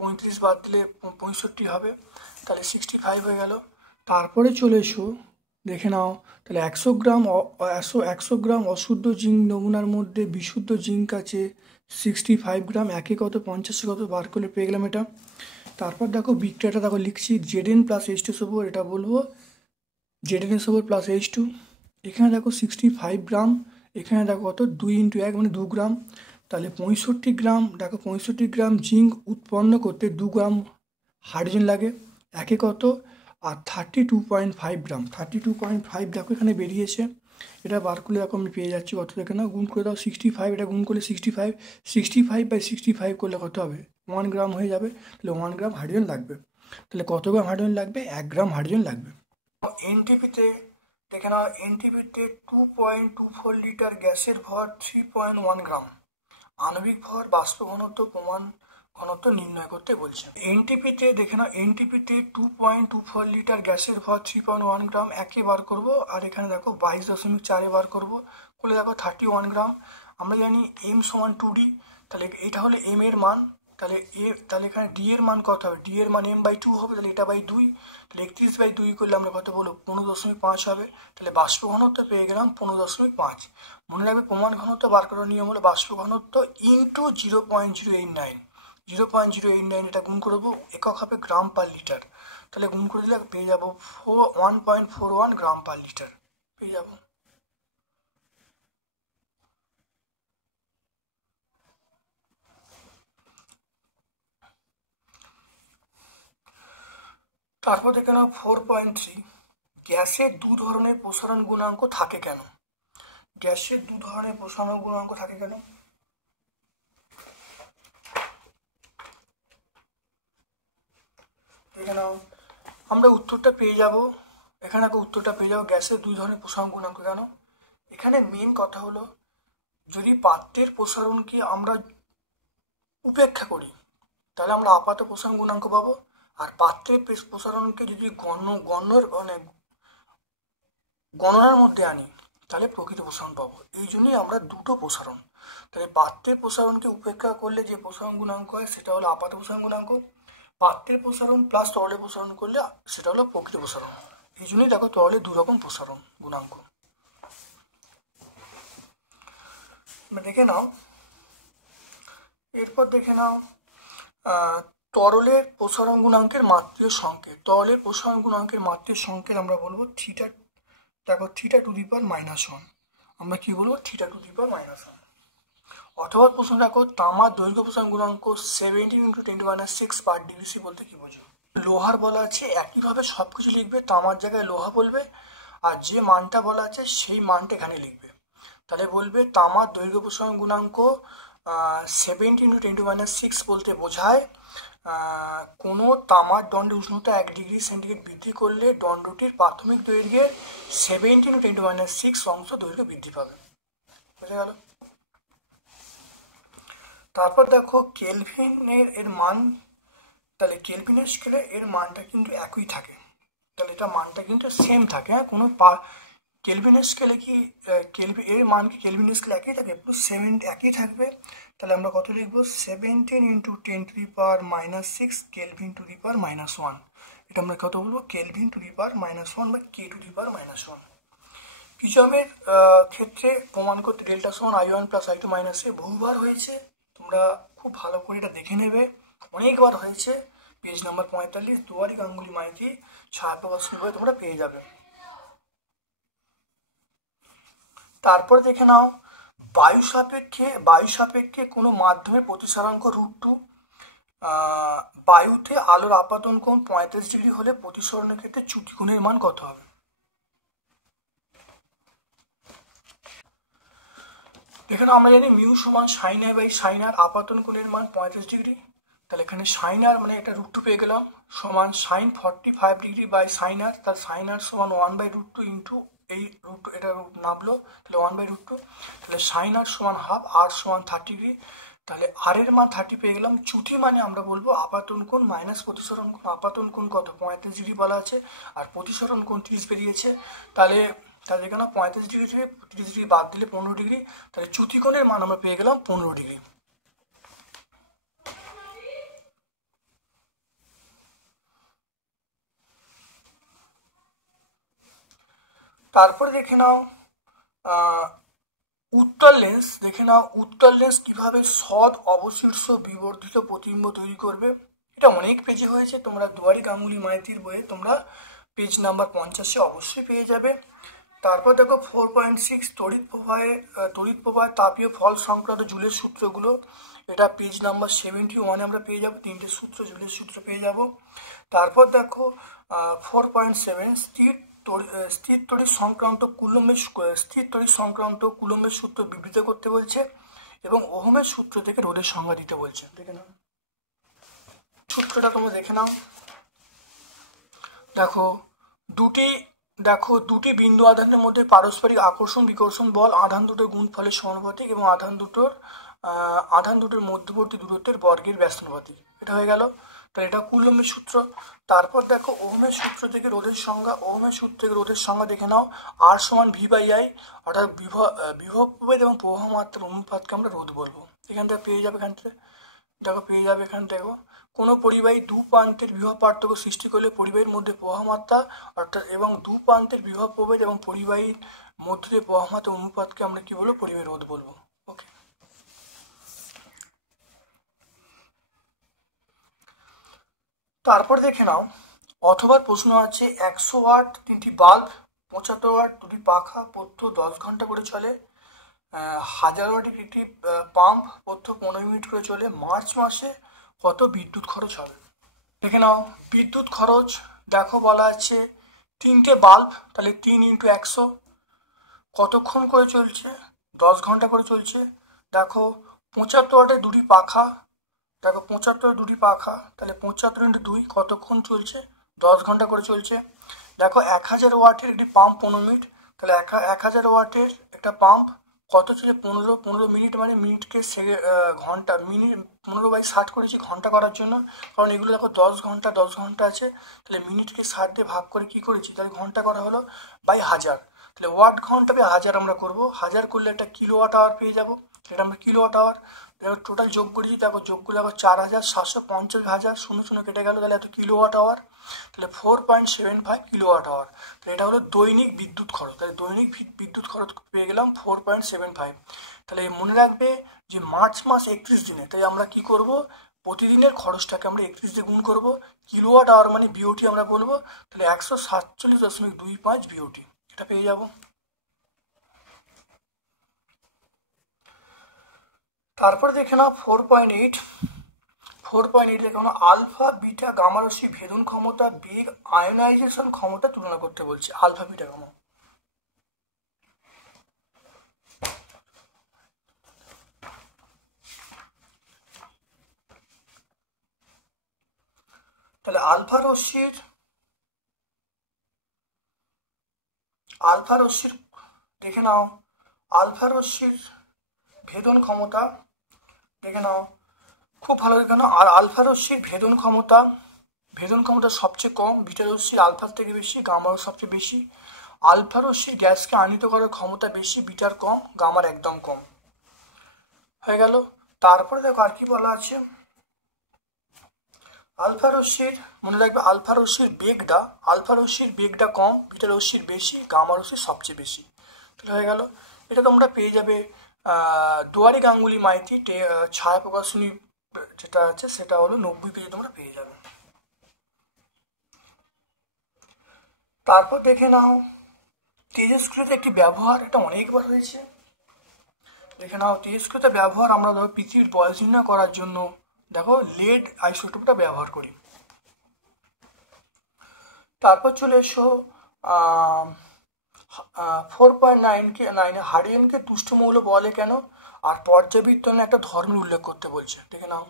35 বাদ দিলে 65 হবে, তাহলে 65 হয়ে গেল। তারপরে চলে এসো দেখে নাও, তাহলে 100 গ্রাম অশুদ্ধ জিঙ্ক নমুনার মধ্যে বিশুদ্ধ জিঙ্ক আছে 65 গ্রাম, একে কত 50 কত বার করলে পেয়ে গেলাম এটা। তারপর দেখো বিক্রিয়াটা দেখো লিখছি Zn প্লাস H2SO4, এটা বলবো ZnSO4 প্লাস H2। এখানে দেখো 65 গ্রাম, এখানে দেখো কত 2 × 1 মানে 2 গ্রাম, তাহলে 65 গ্রাম। দেখো 65 গ্রাম জিঙ্ক উৎপন্ন করতে 2 গ্রাম হাইড্রোজেন লাগে, একে কত আর 32.5 গ্রাম, 32.5 দেখো এখানে বেরিয়েছে। এটা বার করলে দেখো আমি পেয়ে যাচ্ছি কত, দেখে না গুণ করে দাও 65, এটা গুণ করলে 65/65 করলে কত হবে 1 গ্রাম হয়ে যাবে, তাহলে 1 গ্রাম হাইড্রোজেন লাগবে। তাহলে কত গ্রাম হাইড্রোজেন লাগবে, 1 গ্রাম হাইড্রোজেন লাগবে। এনটিপিতে দেখে নাও, এনটিপিতে 2.24 লিটার গ্যাসের ভর 3.1 গ্রাম, আণবিক ভর বাষ্প ঘনত্ব প্রমাণ ঘনত্ব নির্ণয় করতে বলছে। এনটিপিতে দেখে নাও, এনটিপিতে 2.24 লিটার গ্যাসের ভর 3.1 গ্রাম একে বার করবো, আর এখানে দেখো 22.4 বার করবো, করলে দেখো 31 গ্রাম। আমরা জানি m সমান 2d, তাহলে এটা হলে m এর মান, তাহলে এখানে d এর মান কত হবে, d এর মান m/2 হবে, তাহলে এটা বাই 2, তাহলে 31/2 করলে আমরা কত বলবো 15.5 হবে, তাহলে বাষ্প ঘনত্ব পেয়ে গেলাম 15.5। মনে রাখবে প্রমাণ ঘনত্ব বার করার নিয়ম হলো বাষ্প ঘনত্ব ইন্টু 0.089, 0.089 এটা গুণ করবো, একক হবে গ্রাম পার লিটার, তাহলে গুণ করে দিলে পেয়ে যাবো 1.41 গ্রাম পার লিটার পেয়ে যাবো। তারপর দেখে নাও 4.3, গ্যাসের দু ধরনের প্রসারণ গুণাঙ্ক থাকে কেন, গ্যাসের দু ধরনের প্রসারণ গুণাঙ্ক থাকে কেন। দেখে নাও, আমরা উত্তরটা পেয়ে যাব, এখানে উত্তরটা পেয়ে যাবো গ্যাসের দুই ধরনের প্রসারণ গুণাঙ্ক কেন। এখানে মেন কথা হলো যদি পাত্রের প্রসারণকে আমরা উপেক্ষা করি তাহলে আমরা আপাত প্রসারণ গুণাঙ্ক পাবো, আর পাত্রের প্রসারণকে যদি গণনার মধ্যে আনি তাহলে প্রকৃত প্রসারণ পাবো। এই জন্যই আমরা দুটো প্রসারণ, তাহলে পাত্রের প্রসারণকে উপেক্ষা করলে যে প্রসারণ গুণাঙ্ক হয় সেটা হলো আপাত প্রসারণ গুণাঙ্ক, পাত্রের প্রসারণ প্লাস তরলের প্রসারণ করলে সেটা হলো প্রকৃত প্রসারণ। এই জন্যই দেখো তরলের দু রকম প্রসারণ গুণাঙ্ক। দেখে নাও, এরপর দেখে নাও তরলের প্রসারণ গুণাঙ্কের মাত্রিয় সংকেত, তরলের প্রসারণ গুণাঙ্কের মাত্রিয় সংকেত আমরা বলবো থিটা। দেখো θ⁻1, আমরা কি বলবো θ⁻1, অথবা প্রশ্ন দেখো তামার দৈর্ঘ্য প্রসারণ গুণাঙ্ক 17 × 10⁻6 পার ডিগ্রি সি বলতে কি বোঝো। লোহার বলা আছে একইভাবে সবকিছু লিখবে, তামার জায়গায় লোহা বলবে, আর যে মানটা বলা আছে সেই মানটা এখানে লিখবে। তাহলে বলবে তামার দৈর্ঘ্য প্রসারণ গুণাঙ্ক 17 × 10⁻6 বলতে বোঝায় কোনো তামার দণ্ডের উষ্ণতা 1 ডিগ্রি সেন্টিগ্রেড বৃদ্ধি করলে দণ্ডটির প্রাথমিক দৈর্ঘ্যের 17 × 10⁻6 অংশ দৈর্ঘ্য বৃদ্ধি পাবে। বোঝা গেল। তারপর দেখো কেলভিনের এর মান, তাহলে কেলভিনের স্কেলে এর মানটা কিন্তু একই থাকে, তাহলে এটা মানটা কিন্তু সেম থাকে, হ্যাঁ কোনো কেলভিনের স্কেলে কি এর মান কি কেলভিনের স্কেলে একই থাকে, পুরো 7 একই থাকবে, তাহলে আমরা কত লিখবো 17 × 10⁻6 কেলভিন টু দি পাওয়ার -1, এটা আমরা কত বলবো কেলভিন টু দি পাওয়ার -1 বা কে টু দি পাওয়ার -1। পিজমের ক্ষেত্রে প্রমাণ করতে ডেল্টা সমান I1 + I2 - A বহুবার হয়েছে, তোমরা খুব ভালো করে এটা দেখে নেবে, অনেকবার হয়েছে, পেজ নাম্বার 45 দুয়ারি গাঙ্গুলি মাইতি ছায়াপ্রকাশনী বই তোমরা পেয়ে যাবে। তারপর দেখে নাও বায়ু সাপেক্ষে কোনো মাধ্যমে প্রতিসরাঙ্ক √2, বায়ুতে আলোর আপাতন কোণ 35 ডিগ্রি হলে প্রতিসরণের ক্ষেত্রে চ্যুতি কোণের মান কত হবে। এখানে আমরা জানি মিউ সমান sin r by sin r, আপাতন কোণের মান 35 ডিগ্রি, তাহলে এখানে sin r মানে এটা √2 পেয়ে গেলাম সমান sin 45 degree by sin r, তাহলে sin r সমান 1/√2 ইন্টু এই √2, এটা নামলো তাহলে 1/√2, তাহলে sin r সমান হাফ, r সমান 30 ডিগ্রি, তাহলে আর এর মান 30 পেয়ে গেলাম। চ্যুতি মানে আমরা বলবো আপাতন কোণ মাইনাস প্রতিসরণ কোণ। আপাতন কোণ কত 35 ডিগ্রি বলা আছে, আর প্রতিসরণ কোণ 30 বেরিয়েছে। তাহলে এখানে 35 ডিগ্রি থেকে 30 ডিগ্রি বাদ দিলে 15 ডিগ্রি, তাহলে চ্যুতি কোণের মান আমরা পেয়ে গেলাম 15 ডিগ্রি। তারপরে দেখে নাও উত্তল লেন্স। দেখে নাও উত্তল লেন্স কিভাবে সৎ অবশীর্ষ বিবর্ধিত প্রতিবিম্ব তৈরি করবে। এটা অনেক পেজে হয়েছে, তোমরা দুয়ারি গাঙ্গুলি মাইতির বইয়ে তোমরা পেজ নাম্বার 50-এ অবশ্যই পেয়ে যাবে। তারপর দেখো 4.6 তড়িৎ প্রবাহের তাপীয় ফল সংক্রান্ত জুলের সূত্রগুলো। এটা পেজ নাম্বার 71-এ আমরা পেয়ে যাবো, 3টে সূত্র জুলের সূত্র পেয়ে যাব। তারপর দেখো 4.7 স্থির তড়িৎ সংক্রান্ত কুলম্বের সূত্র বিবৃত করতে বলছে, এবং ওহমের সূত্র থেকে রোধের সংজ্ঞা দিতে বলছে। দেখে নাও সূত্রটা, তোমরা দেখে নাও। দেখো দুটি বিন্দু আধানের মধ্যে পারস্পরিক আকর্ষণ বিকর্ষণ বল আধান দুটোর গুণফলের সমানুপাতিক এবং আধান দুটোর মধ্যবর্তী দূরত্বের বর্গের ব্যস্তানুপাতিক। এটা হয়ে গেল। তাহলে এটা কুলম্বের সূত্র। তারপর দেখো ওহমের সূত্র থেকে রোধের সংজ্ঞা দেখে নাও। আর সমান V/I, অর্থাৎ বিভব প্রভেদ এবং প্রবাহ মাত্রার অনুপাতকে আমরা রোধ বলবো। এখান থেকে পেয়ে যাবে। দেখো কোনো পরিবাহী দু প্রান্তের বিভব পার্থক্য সৃষ্টি করলে পরিবাহীর মধ্যে প্রবাহ মাত্রা অর্থাৎ এবং দু প্রান্তের বিভব প্রভেদ এবং পরিবাহীর মধ্যে প্রবাহ মাত্রা অনুপাতকে আমরা কি বলবো, পরিবাহী রোধ বলবো। ওকে। তারপর দেখে নাও অথবা প্রশ্ন আছে 100 ওয়াট 3টি বাল্ব, 75 ওয়াট 2টি পাখা, পথ্য 10 ঘন্টা করে চলে, 1000 ওয়াটের একটি পাম্প, পথ্য 15 মিনিট করে চলে, মার্চ মাসে কত বিদ্যুৎ খরচ হবে। দেখে নাও বিদ্যুৎ খরচ। দেখো বলা আছে 3টে বাল্ব, তাহলে 3 × 100 কতক্ষণ করে চলছে, 10 ঘন্টা করে চলছে। দেখো 75 ওয়াটের 2টি পাখা, তাহলে 75 × 2 কতক্ষণ চলছে, 10 ঘন্টা করে চলছে। দেখো 1000 ওয়াটের একটি পাম্প 15 মিনিট, তাহলে 1000 ওয়াটের একটা পাম্প কত চলে 15 মিনিট, মানে মিনিটকে ঘন্টা, মিনিট 15/60 করেছি ঘন্টা করার জন্য, কারণ এগুলো দেখো 10 ঘন্টা আছে, তাহলে মিনিটকে 60 দিয়ে ভাগ করে কি করেছি, তাহলে ঘন্টা করা হলো বাই 1000, তাহলে ওয়াট ঘন্টাকে 1000 আমরা করবো। 1000 করলে একটা কিলোওয়াট আওয়ার পেয়ে যাবো, এটা আমরা কিলোওয়াট আওয়ার। দেখো টোটাল যোগ করেছি, দেখো যোগ করলে 4750, 0 কেটে গেল, তাহলে এত কিলোওয়াট আওয়ার, তাহলে 4.75 কিলোওয়াট আওয়ার। তাহলে এটা হলো দৈনিক বিদ্যুৎ খরচ। তাহলে দৈনিক বিদ্যুৎ খরচ পেয়ে গেলাম 4.75। তাহলে মনে রাখবে যে মার্চ মাস 31 দিনে, তাই আমরা কি করব, প্রতিদিনের খরচটাকে আমরা 31 দিয়ে গুণ করবো। কিলোওয়াট আওয়ার মানে বিওটি আমরা বলবো, তাহলে 147.25 বিওটি, এটা পেয়ে যাব। তারপর দেখে নাও 4.8 দেখে নাও আলফা বিটা গামা রশ্মি ভেদন ক্ষমতা, বেগ, আয়নাইজেশন ক্ষমতা তুলনা করতে বলছে। আলফা বিটা গামা, তাহলে আলফা রশ্মির দেখে নাও আলফা রশ্মির ভেদন ক্ষমতা দেখে নাও, খুব ভালো দেখে নাও। আর আলফা রশ্মির ভেদন ক্ষমতা সবচেয়ে কম, বিটা রশ্মির আলফার থেকে বেশি, গামার সবচেয়ে বেশি। আলফা রশ্মির গ্যাসকে আনিত করার ক্ষমতা বেশি, বিটার কম, গামার একদম কম। হয়ে গেল। তারপরে দেখো আর কি বলা আছে, আলফা রশ্মির, মনে রাখবে আলফা রশ্মির বেগটা কম, বিটা রশ্মির বেশি, গামা রশ্মির সবচেয়ে বেশি। তাহলে হয়ে গেল। এটা তোমরা পেয়ে যাবে দুয়ারি গাঙ্গুলি মাইতি ছায়া প্রকাশনী যেটা আছে, সেটা হলো 90 পেজে তোমরা পেয়ে যাবে। তারপর দেখে নাও তেজস্ক্রিয়তা একটি ব্যবহার, এটা অনেকবার হয়েছে। দেখে নাও তেজস্ক্রিয়তা ব্যবহার, আমরা ধরো পৃথিবীর বয়স নির্ণয় করার জন্য দেখো লেড আইসোটোপটা ব্যবহার করি। তারপর চলে এসো 4.9 হাইড্রোজেনকে তুষ্ট মৌল বলে কেন, আর পর্যাবৃত্তনে একটা ধর্মের উল্লেখ করতে বলছে। দেখে নাও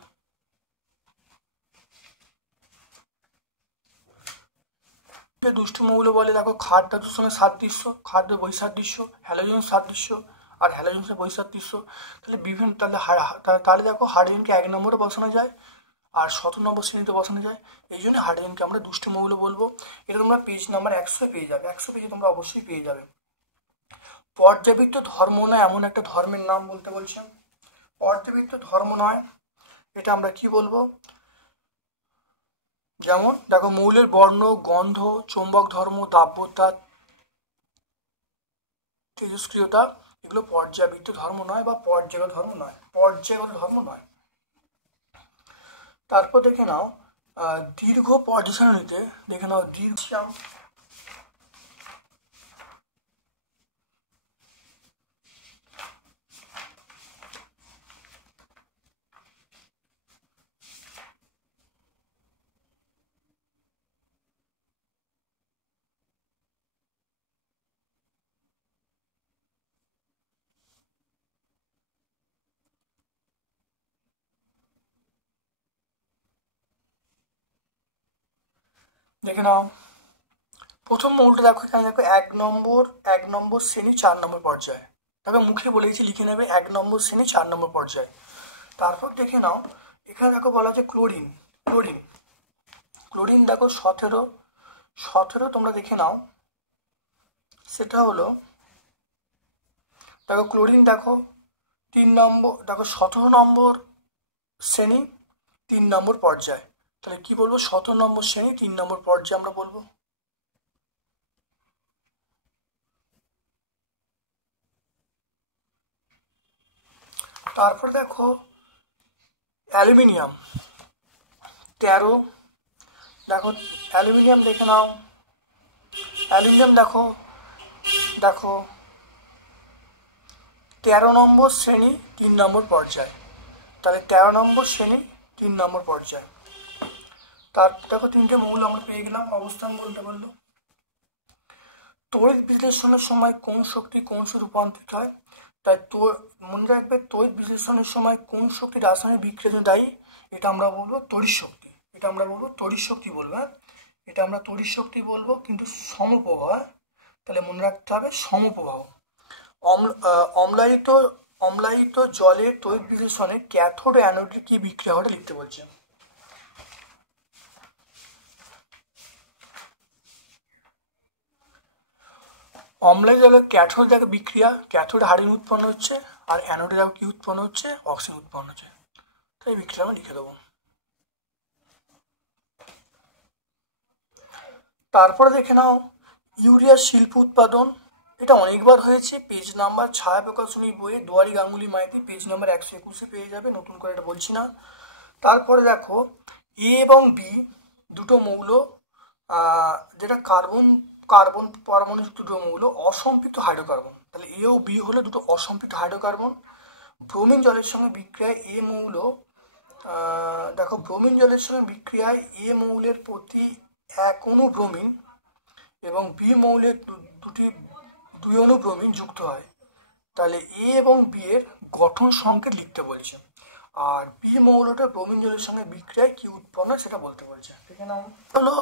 দুষ্ট মৌল বলে, দেখো খাদ্য দূষণের সাদৃশ্য, খাদ্য বৈসাদৃশ্য, হ্যালোজেন সাদৃশ্য, আর হ্যালোজেন বৈসাদৃশ্য। তাহলে বিভিন্ন তাহলে দেখো হাইড্রোজেনকে 1 নম্বরে বসানো যায় আর 17 নম্বর শ্রেণীতে বসানো যায়। এই জন্য হাইড্রোজেনকে আমরা দুষ্টি মৌল বলবো। এটা তোমরা পেজ নাম্বার 100 পেয়ে যাবে, 100 পেজে তোমরা অবশ্যই পেয়ে যাবে। পর্যাবৃত্ত ধর্ম নয় এমন একটা ধর্মের নাম বলতে বলছেন। পর্যাবৃত্ত ধর্ম নয়, এটা আমরা কি বলবো? যেমন দেখো মৌলের বর্ণ, গন্ধ, চৌম্বক ধর্ম, দাব্যতা, তেজস্ক্রিয়তা, এগুলো পর্যাবৃত্ত ধর্ম নয় বা পর্যায়গত ধর্ম নয়, পর্যায়গত ধর্ম নয়। তারপর দেখে নাও দীর্ঘ পর্যায় সারণীতে, দেখে নাও দীর্ঘ দেখে নাও প্রথম মৌলটা দেখো, এখানে দেখো 1 নম্বর শ্রেণী 4 নম্বর পর্যায়ে, দেখো মুখে বলে দিয়েছি, লিখে নেবে 1 নম্বর শ্রেণী 4 নম্বর পর্যায়ে। তারপর দেখে নাও এখানে দেখো বলা আছে ক্লোরিন। ক্লোরিন দেখো 17 তোমরা দেখে নাও, সেটা হলো দেখো ক্লোরিন দেখো 3 নম্বর, দেখো 17 নম্বর শ্রেণী 3 নম্বর পর্যায়। তাহলে কি বলবো? 17 নম্বর শ্রেণী 3 নম্বর পর্যায়ে আমরা বলবো। তারপর দেখো অ্যালুমিনিয়াম 13, দেখো অ্যালুমিনিয়াম দেখে নাও, অ্যালুমিনিয়াম দেখো 13 নম্বর শ্রেণী 3 নম্বর পর্যায়। তাহলে 13 নম্বর শ্রেণী 3 নম্বর পর্যায়। তারপর দেখো 3টে মৌল আমরা পেয়ে গেলাম, অবস্থান বলতে পারলো। তড়িৎ বিশ্লেষণের সময় কোন শক্তি কোন রূপান্তরিত হয়? তাই মনে রাখবে, তড়িৎ বিশ্লেষণের সময় কোন শক্তি রাসায়নিক বিক্রিয়ার জন্য দায়ী? এটা আমরা বলবো তড়িৎ শক্তি, এটা আমরা বলবো তড়িৎ শক্তি বলবো। হ্যাঁ, এটা আমরা তড়িৎ শক্তি বলবো, কিন্তু সমপ্রবাহ। তাহলে মনে রাখতে হবে সমপ্রবাহ। অম্লায়িত জলের তড়িৎ বিশ্লেষণে ক্যাথোড ও অ্যানোডে কি বিক্রিয়া ঘটে লিখতে বলছে। অম্লায়িত জলের ক্যাথোড দেখো বিক্রিয়া, ক্যাথোড হাইড্রোজেন উৎপন্ন হচ্ছে আর অ্যানোডে দেখো কি উৎপন্ন হচ্ছে? অক্সিজেন উৎপন্ন হচ্ছে। তাই বিক্রিয়া আমরা লিখে দেবো। তারপরে দেখে নাও ইউরিয়ার শিল্প উৎপাদন, এটা অনেকবার হয়েছে, পেজ নাম্বার ছায়া প্রকাশনী বইয়ে দুয়ারি গাঙ্গুলি মাইতি পেজ নাম্বার 121-এ পেয়ে যাবে, নতুন করে এটা বলছি না। তারপরে দেখো এ এবং বি দুটো মৌল, যেটা কার্বন পরমাণুযুক্ত দুটো মৌল, অসম্পৃক্ত হাইড্রোকার্বন। তাহলে এ ও বি হলো দুটো অসম্পৃক্ত হাইড্রোকার্বন। ব্রোমিন জলের সঙ্গে বিক্রিয়ায় এ মৌল, দেখো ব্রোমিন জলের সঙ্গে বিক্রিয়ায় এ মৌলের প্রতি 1 অণু ব্রোমিন এবং বি মৌলের 2 অণু ব্রোমিন যুক্ত হয়। তাহলে এ এবং বি এর গঠন সংকেত লিখতে বলছে, আর বি মৌলটা ব্রোমিন জলের সঙ্গে বিক্রিয়ায় কি উৎপন্ন সেটা বলতে বলছে। ঠিক আছে, হলো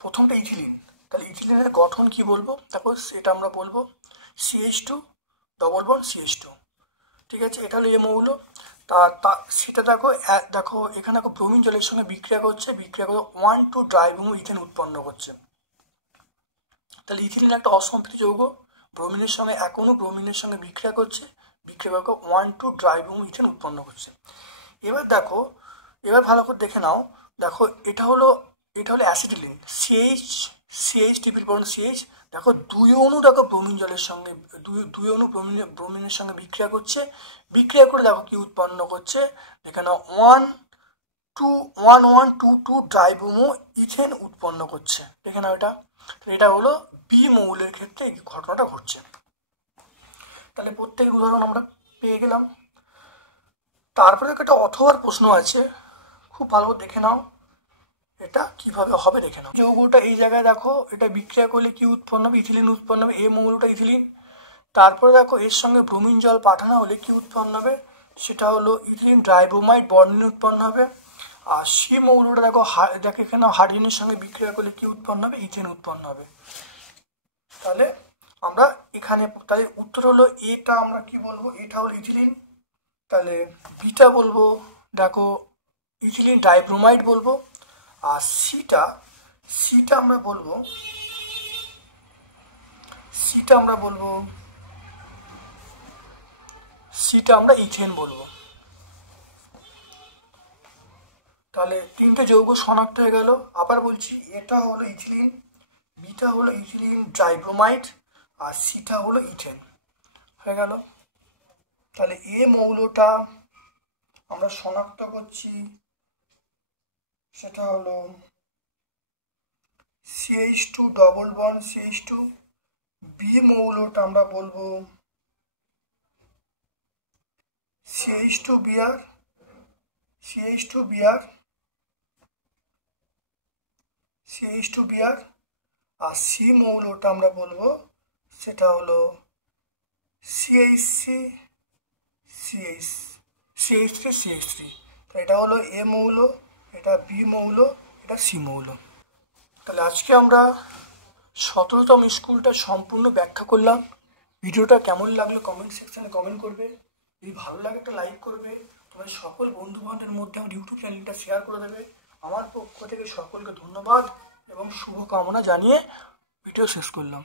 প্রথমটা ইথিলিন। তাহলে ইথিলিনের গঠন কি বলবো? দেখো এটা আমরা বলবো CH2 ডবল বন্ড CH2। ঠিক আছে, এটা হলো এ মৌল। সেটা দেখো এখানে দেখো ব্রোমিন জলের সঙ্গে বিক্রিয়া করছে, বিক্রিয়া করে 1,2 ডাইব্রোমো ইথেন উৎপন্ন করছে। তাহলে ইথিলিন একটা অসম্পৃক্ত যৌগ, ব্রোমিনের সঙ্গে 1 অণু ব্রোমিনের সঙ্গে বিক্রিয়া করছে, বিক্রিয়া করে 1,2 ডাইব্রোমো ইথেন উৎপন্ন করছে। এবার দেখো, এবার ভালো করে দেখে নাও, দেখো এটা হলো acetylene, CH triple bond CH। দেখো 2 অণু দেখো ব্রোমিন জলের সঙ্গে 2 অণু ব্রোমিনের সঙ্গে বিক্রিয়া করছে, বিক্রিয়া করে দেখো কি উৎপন্ন করছে? দেখে নাও 1,2 ডাইব্রোমো ইথেন উৎপন্ন করছে। দেখে নাও এটা হলো বি মৌলের ক্ষেত্রে এই ঘটনাটা ঘটছে। তাহলে প্রত্যেকের উদাহরণ আমরা পেয়ে গেলাম। তারপরে একটা অথবার প্রশ্ন আছে, খুব ভালো করে দেখে নাও এটা কিভাবে হবে, দেখে নাও। যৌগটা এই জায়গায় দেখো, এটা বিক্রিয়া করলে কি উৎপন্ন হবে? ইথিলিন উৎপন্ন হবে, এ মৌলটা ইথিলিন। তারপরে দেখো এর সঙ্গে ব্রোমিন জল পাঠানো হলে কি উৎপন্ন হবে? সেটা হলো ইথিলিন ডাইব্রোমাইড বর্ণিল উৎপন্ন হবে। আর সি মৌলটা দেখো এখানে হাইড্রোজেনের সঙ্গে বিক্রিয়া করলে কি উৎপন্ন হবে? ইথেন উৎপন্ন হবে। তাহলে আমরা এখানে তাহলে উত্তর হলো এটা আমরা কি বলবো, এটা হলো ইথিলিন। তাহলে বিটা বলবো, দেখো ইথিলিন ডাইব্রোমাইড বলবো। আর সিটা আমরা বলবো আমরা ইথেন বলবো। তাহলে তিনটে যৌগ শনাক্ত হয়ে গেল। আবার বলছি, এটা হলো ইথিলিন, বিটা হলো ইথিলিন ডাইব্রোমাইড, আর সিটা হলো ইথেন হয়ে গেল। তাহলে এ মৌলটা আমরা শনাক্ত করছি, সেটা হলো CH2 double bond CH2। B মৌলটা আমরা বলবো CH2Br, আর সি মৌলটা আমরা বলবো সেটা হলো CH3। তো এটা হলো এ মৌল, এটা বি মৌল, এটা সি মৌল। তাহলে আজকে আমরা 17তম স্কুলটা সম্পূর্ণ ব্যাখ্যা করলাম। ভিডিওটা কেমন লাগলো কমেন্ট সেকশনে কমেন্ট করবে। যদি ভালো লাগে একটা লাইক করবে, তোমার সকল বন্ধু বান্ধবের মধ্যে আমার ইউটিউব চ্যানেলটা শেয়ার করে দেবে। আমার পক্ষ থেকে সকলকে ধন্যবাদ এবং শুভকামনা জানিয়ে ভিডিও শেষ করলাম।